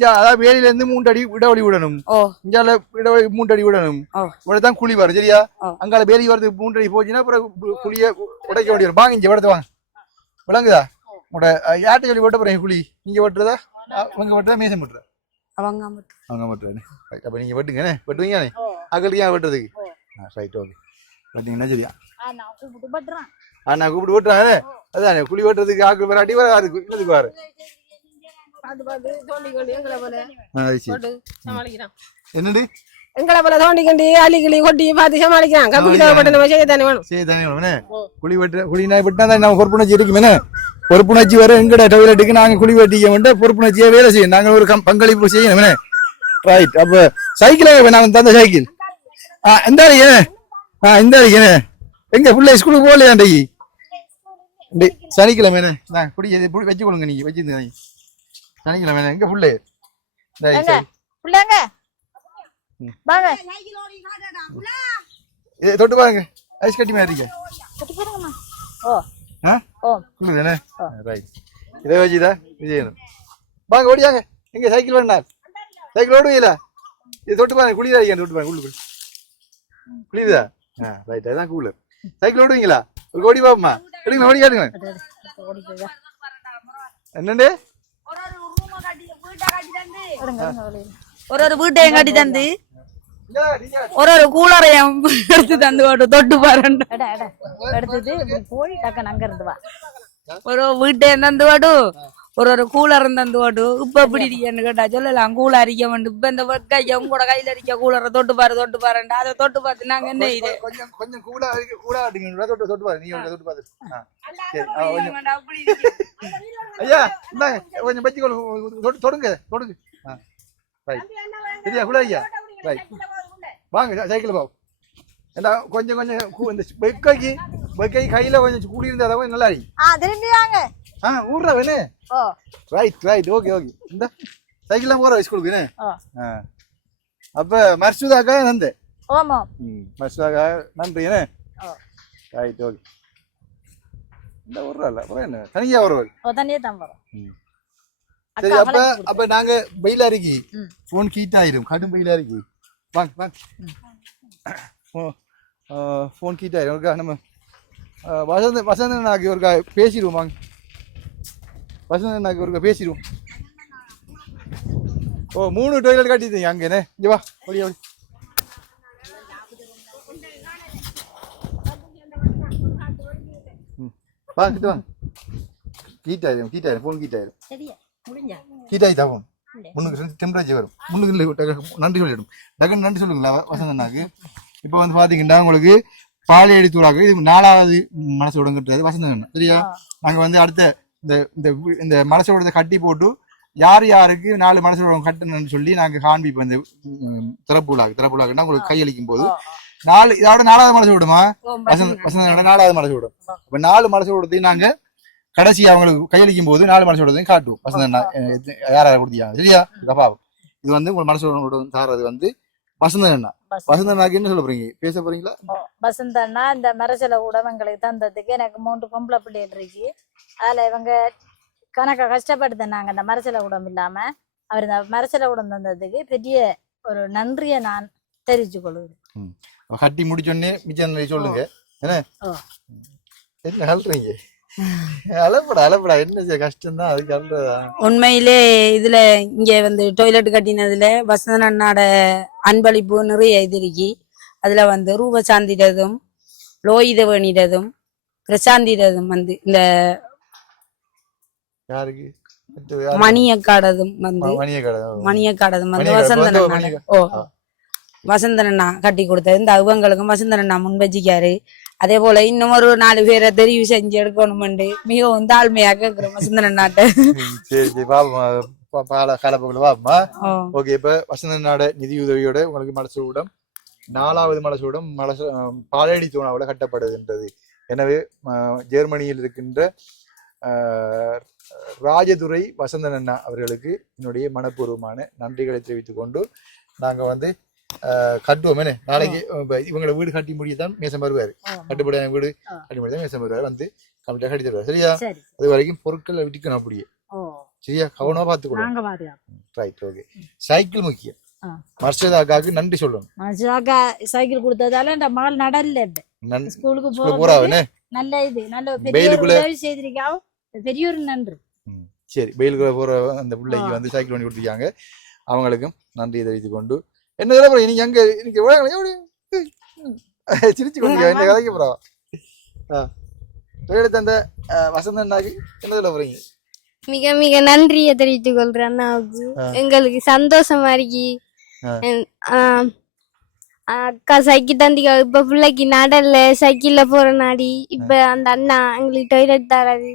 அதாவது வேலியில இருந்து 3 அடி இடவழி விடணும் ஓ இங்கால 3 அடி விடணும் இவ்வளவுதான் குழி வரும் சரியா அங்கால வேலி வரது 3 அடி போச்சுன்னா அப்புறம் குழிய உடைக்க வேண்டிய வாங்க இங்க விடத்து வாங்க விளங்குதா உங்களோட யார்ட்ட சொல்லி வெட்ட போறீங்க குழி நீங்க வெட்டுறதா அவங்க வெட்டுறதா மேசம் வெட்டுறா அவங்க வெட்டுறாரு அப்ப நீங்க வெட்டுங்க வெட்டுவீங்க அகலுக்கு ஏன் வெட்டுறதுக்கு ரைட் ஓகே வெட்டிங்கன்னா சரியா நான் கூப்பிட்டு வெட்டுறேன் அதானே குழி வெட்டுறதுக்கு ஆக்கு வர அடி வர அதுக்கு இன்னதுக்கு வர என்னடி எங்களை போல தோண்டிக்கண்டி அலிகளி கொட்டி பார்த்து சமாளிக்கிறான் கம்பி தேவைப்பட்ட நம்ம செய்யத்தானே வேணும் குழி வெட்டுற குழினா வெட்டினா நம்ம பொறுப்புணர்ச்சி இருக்குமே பொறுப்புணர்ச்சி வர எங்கட டொய்லெட்டுக்கு நாங்க குழி வெட்டிக்க வேண்டாம் பொறுப்புணர்ச்சியை வேலை செய்யும் நாங்க ஒரு பங்களிப்பு செய்யணும் ரைட் அப்ப சைக்கிள் நாங்க தந்த சைக்கிள் இந்த இந்த எங்க பிள்ளை ஸ்கூலுக்கு போகலையா அன்றைக்கு சனிக்கிழமை குடி வச்சு கொடுங்க நீங்க வச்சிருந்தீங்க சனிக்கிழமை எங்க பிள்ளை தொட்டு பாருங்க ஐஸ் கட்டி மாதிரி இதை வச்சுதா விஜயனும் வாங்க ஓடியாங்க எங்க சைக்கிள் வேணா சைக்கிள் ஓடுவீங்களா இது தொட்டு பாருங்க குளிதா தொட்டு பாருங்க உள்ளுக்கு குளிதா ரைட் அதான் கூலர் சைக்கிள் ஓடுவீங்களா ஒரு ஓடி பாப்பமா எடுங்க ஓடி காட்டுங்க என்னண்டு ஒரு வீட்டையும் கட்டி தந்து ஒரு கூலரையும் எடுத்து தந்து தொட்டு பாரு எடுத்துட்டு போய் டக்குன்னு அங்க இருந்து வா ஒரு வீட்டையும் தந்து வாடு ஒரு கூலர் தந்து வாடு இப்ப எப்படி இருக்கேன்னு கேட்டா சொல்லலாம் கூலர் அரிக்க வேண்டும் இப்ப இந்த கைய உங்களோட கையில அரிக்க கூலரை தொட்டு பாருண்டா அதை தொட்டு பார்த்து நாங்க என்ன இது கொஞ்சம் கொஞ்சம் கூட தொட்டு பாரு நீங்க தொட்டு பாரு ஐயா இந்தாங்க கொஞ்சம் பச்சி தொடுங்க சரியா கூட ஐயா ரைட் வாங்க சைக்கிள் பாவம் ஏன்னா கொஞ்சம் கொஞ்சம் இந்த வெக்கை கையில கொஞ்சம் கூடி இருந்தா தான் நல்லா இருக்கு திரும்பி வாங்க ஊர்றா வேணே ரைட் ஓகே இந்த சைக்கிள் போற ஸ்கூலுக்கு அப்ப மர்சுதாக்கா நந்து மர்சுதாக்கா நன்றி என்ன ரைட் ஓகே இந்த ஊர்றா இல்ல என்ன தனியா வருவாள் தனியா தான் வரும் சரி அப்ப நாங்க வெயிலாரிக்கு போன் ஹீட் ஆயிரும் கடும் வெயிலாரிக்கு வாங்க போன் ஹீட் ஆயிரும் ஒருக்கா நம்ம வசந்தனாக்கு ஒருக்கா பேசிடுவோம் வாங்க வசந்தனாக்கு ஒருக்கா பேசிடுவோம் ஓ 3 டொய்லெட் கட்டிட்டீங்க அங்கேனே இங்க வா ஓடி வாங்கிட்டு வாங்க ஹீட் ஆயிரும் போன் ஹீட் ஆயிரும் ஹீட் ஆகி தாகும் முன்னுக்கு டெம்பரேச்சர் வரும் முன்னுக்கு நன்றி சொல்லிடும் டக்குன்னு நன்றி சொல்லுங்களா வசந்தனாக்கு இப்போ வந்து பாத்தீங்கன்னா உங்களுக்கு பாலையடி தூளாக்கு இது 4வது மனசோடம் கட்டுறது வசந்தன் சரியா நாங்க வந்து அடுத்த இந்த மனசோடத்தை கட்டி போட்டு யாருக்கு 4 மனசோடம் கட்டணும்னு சொல்லி நாங்க காண்பிப்போம் இந்த திறப்புலாக்குன்னா உங்களுக்கு கையளிக்கும் போது இதோட 4வது மனசோடுமா வசந்தனோட 4வது மனசோடும் இப்ப 4 மனசோடத்தையும் நாங்க கடைசி அவங்களுக்கு கையளிக்கும் போது 4 மனசோடத்தையும் காட்டுவோம் வசந்தன் யாராவது கொடுத்தியா சரியா பாவம் இது வந்து உங்க மனசோட தாரது வந்து வசந்தன் அண்ணா வசந்தன் அண்ணாக்கு என்ன சொல்ல போறீங்க, பேச போறீங்களா? வசந்தன்னா இந்த மரசல கூட எங்களுக்கு தந்ததுக்கு எனக்கு 3 பொம்பளை பிள்ளைகள் இருக்கு. அதுல இவங்க கணக்க கஷ்டப்பட்டு நாங்க இந்த மரசல கூடம் இல்லாம அவர் இந்த மரசல கூடம் தந்ததுக்கு பெரிய ஒரு நன்றியை நான் தெரிவிச்சு கொள்கிறேன். கட்டி முடிச்சோடனே மிச்சம் சொல்லுங்க. என்ன என்ன அழுறீங்க? அலப்படா என்ன கஷ்டம் தான் அதுக்கு அழுறதா? உண்மையிலே இதுல இங்க வந்து டாய்லெட் கட்டினதுல வசந்தன் அண்ணாட அன்பளிப்பு நிறைய இது இருக்கு. அதுல வந்து ரூப சாந்திரதும் லோயிதவனிடதும் பிரசாந்திரதும் வந்து இந்த யாருக்கு மணியக்காடதும் வந்து மணியக்காடதும் வந்து வசந்தன் அண்ணா வசந்தன் அண்ணா கட்டி கொடுத்தது. இந்த அவங்களுக்கும் வசந்தன் அண்ணா முன்வச்சிக்காரு. அதே போல இன்னும் ஒரு 4 பேரை தெரிவு செஞ்சு எடுக்கணும்னு மிகவும் தாழ்மையா கேட்கிறோம் வசந்தன் அண்ணாட்ட. சரி பாப்பா. ஓகே, இப்ப வசந்தன் அண்ணாட நிதியுதவியோட உங்களுக்கு மலசூடம் 4வது மலசூடம் பாலடி தூணாவோட கட்டப்படுகின்றது. எனவே ஜெர்மனியில் இருக்கின்ற ராஜதுரை வசந்தன் அண்ணா அவர்களுக்கு என்னுடைய மனப்பூர்வமான நன்றிகளை தெரிவித்துக் கொண்டு நாங்க வந்து கட்டுவோம். என்ன நாளைக்கு இவங்களை வீடு கட்டி முடியதான் மேசம் வருவாரு. கட்டுப்படியான வீடு கட்டி முடியதான் மேசம் வருவாரு. வந்து கம்ப்ளீட்டா கட்டி தருவாரு. சரியா? அது வரைக்கும் பொருட்களை விட்டுக்கணும் அப்படியே. சரியா? கவனமா பாத்துக்கணும். Right, okay. சைக்கிள் முக்கியம். மர்ஷதாக்காவுக்கு நன்றி சொல்லணும். மர்ஷதாக்கா சைக்கிள் கொடுத்ததால இந்த மகள் நடல்ல ஸ்கூலுக்கு போறாவே நல்ல இது நல்ல பெரிய உதவி செய்திருக்காவோ, பெரிய ஒரு நன்றி. சரி, வெயிலுக்குள்ள போற அந்த பிள்ளைக்கு வந்து சைக்கிள் பண்ணி கொடுத்துருக்காங்க. அவங்களுக்கும் நன்றியை தெரிவித்துக் கொண்டு என்ன சொல்ல நீங்க அங்க சிரிச்சு கொண்டு என்ன கதைக்கு போறோம் அந்த வசந்த அண்ணாக்கு என்ன சொல்ல போறீங்க? மிக மிக நன்றியை தெரிவித்துக் கொள்றேன் அண்ணாவுக்கு. எங்களுக்கு சந்தோஷமா இருக்கு. அக்கா சைக்கிள் தந்திக்கா இப்ப பிள்ளைக்கு நடல்ல சைக்கிள்ல போற நாடி இப்ப அந்த அண்ணா எங்களுக்கு டாய்லெட் தராது.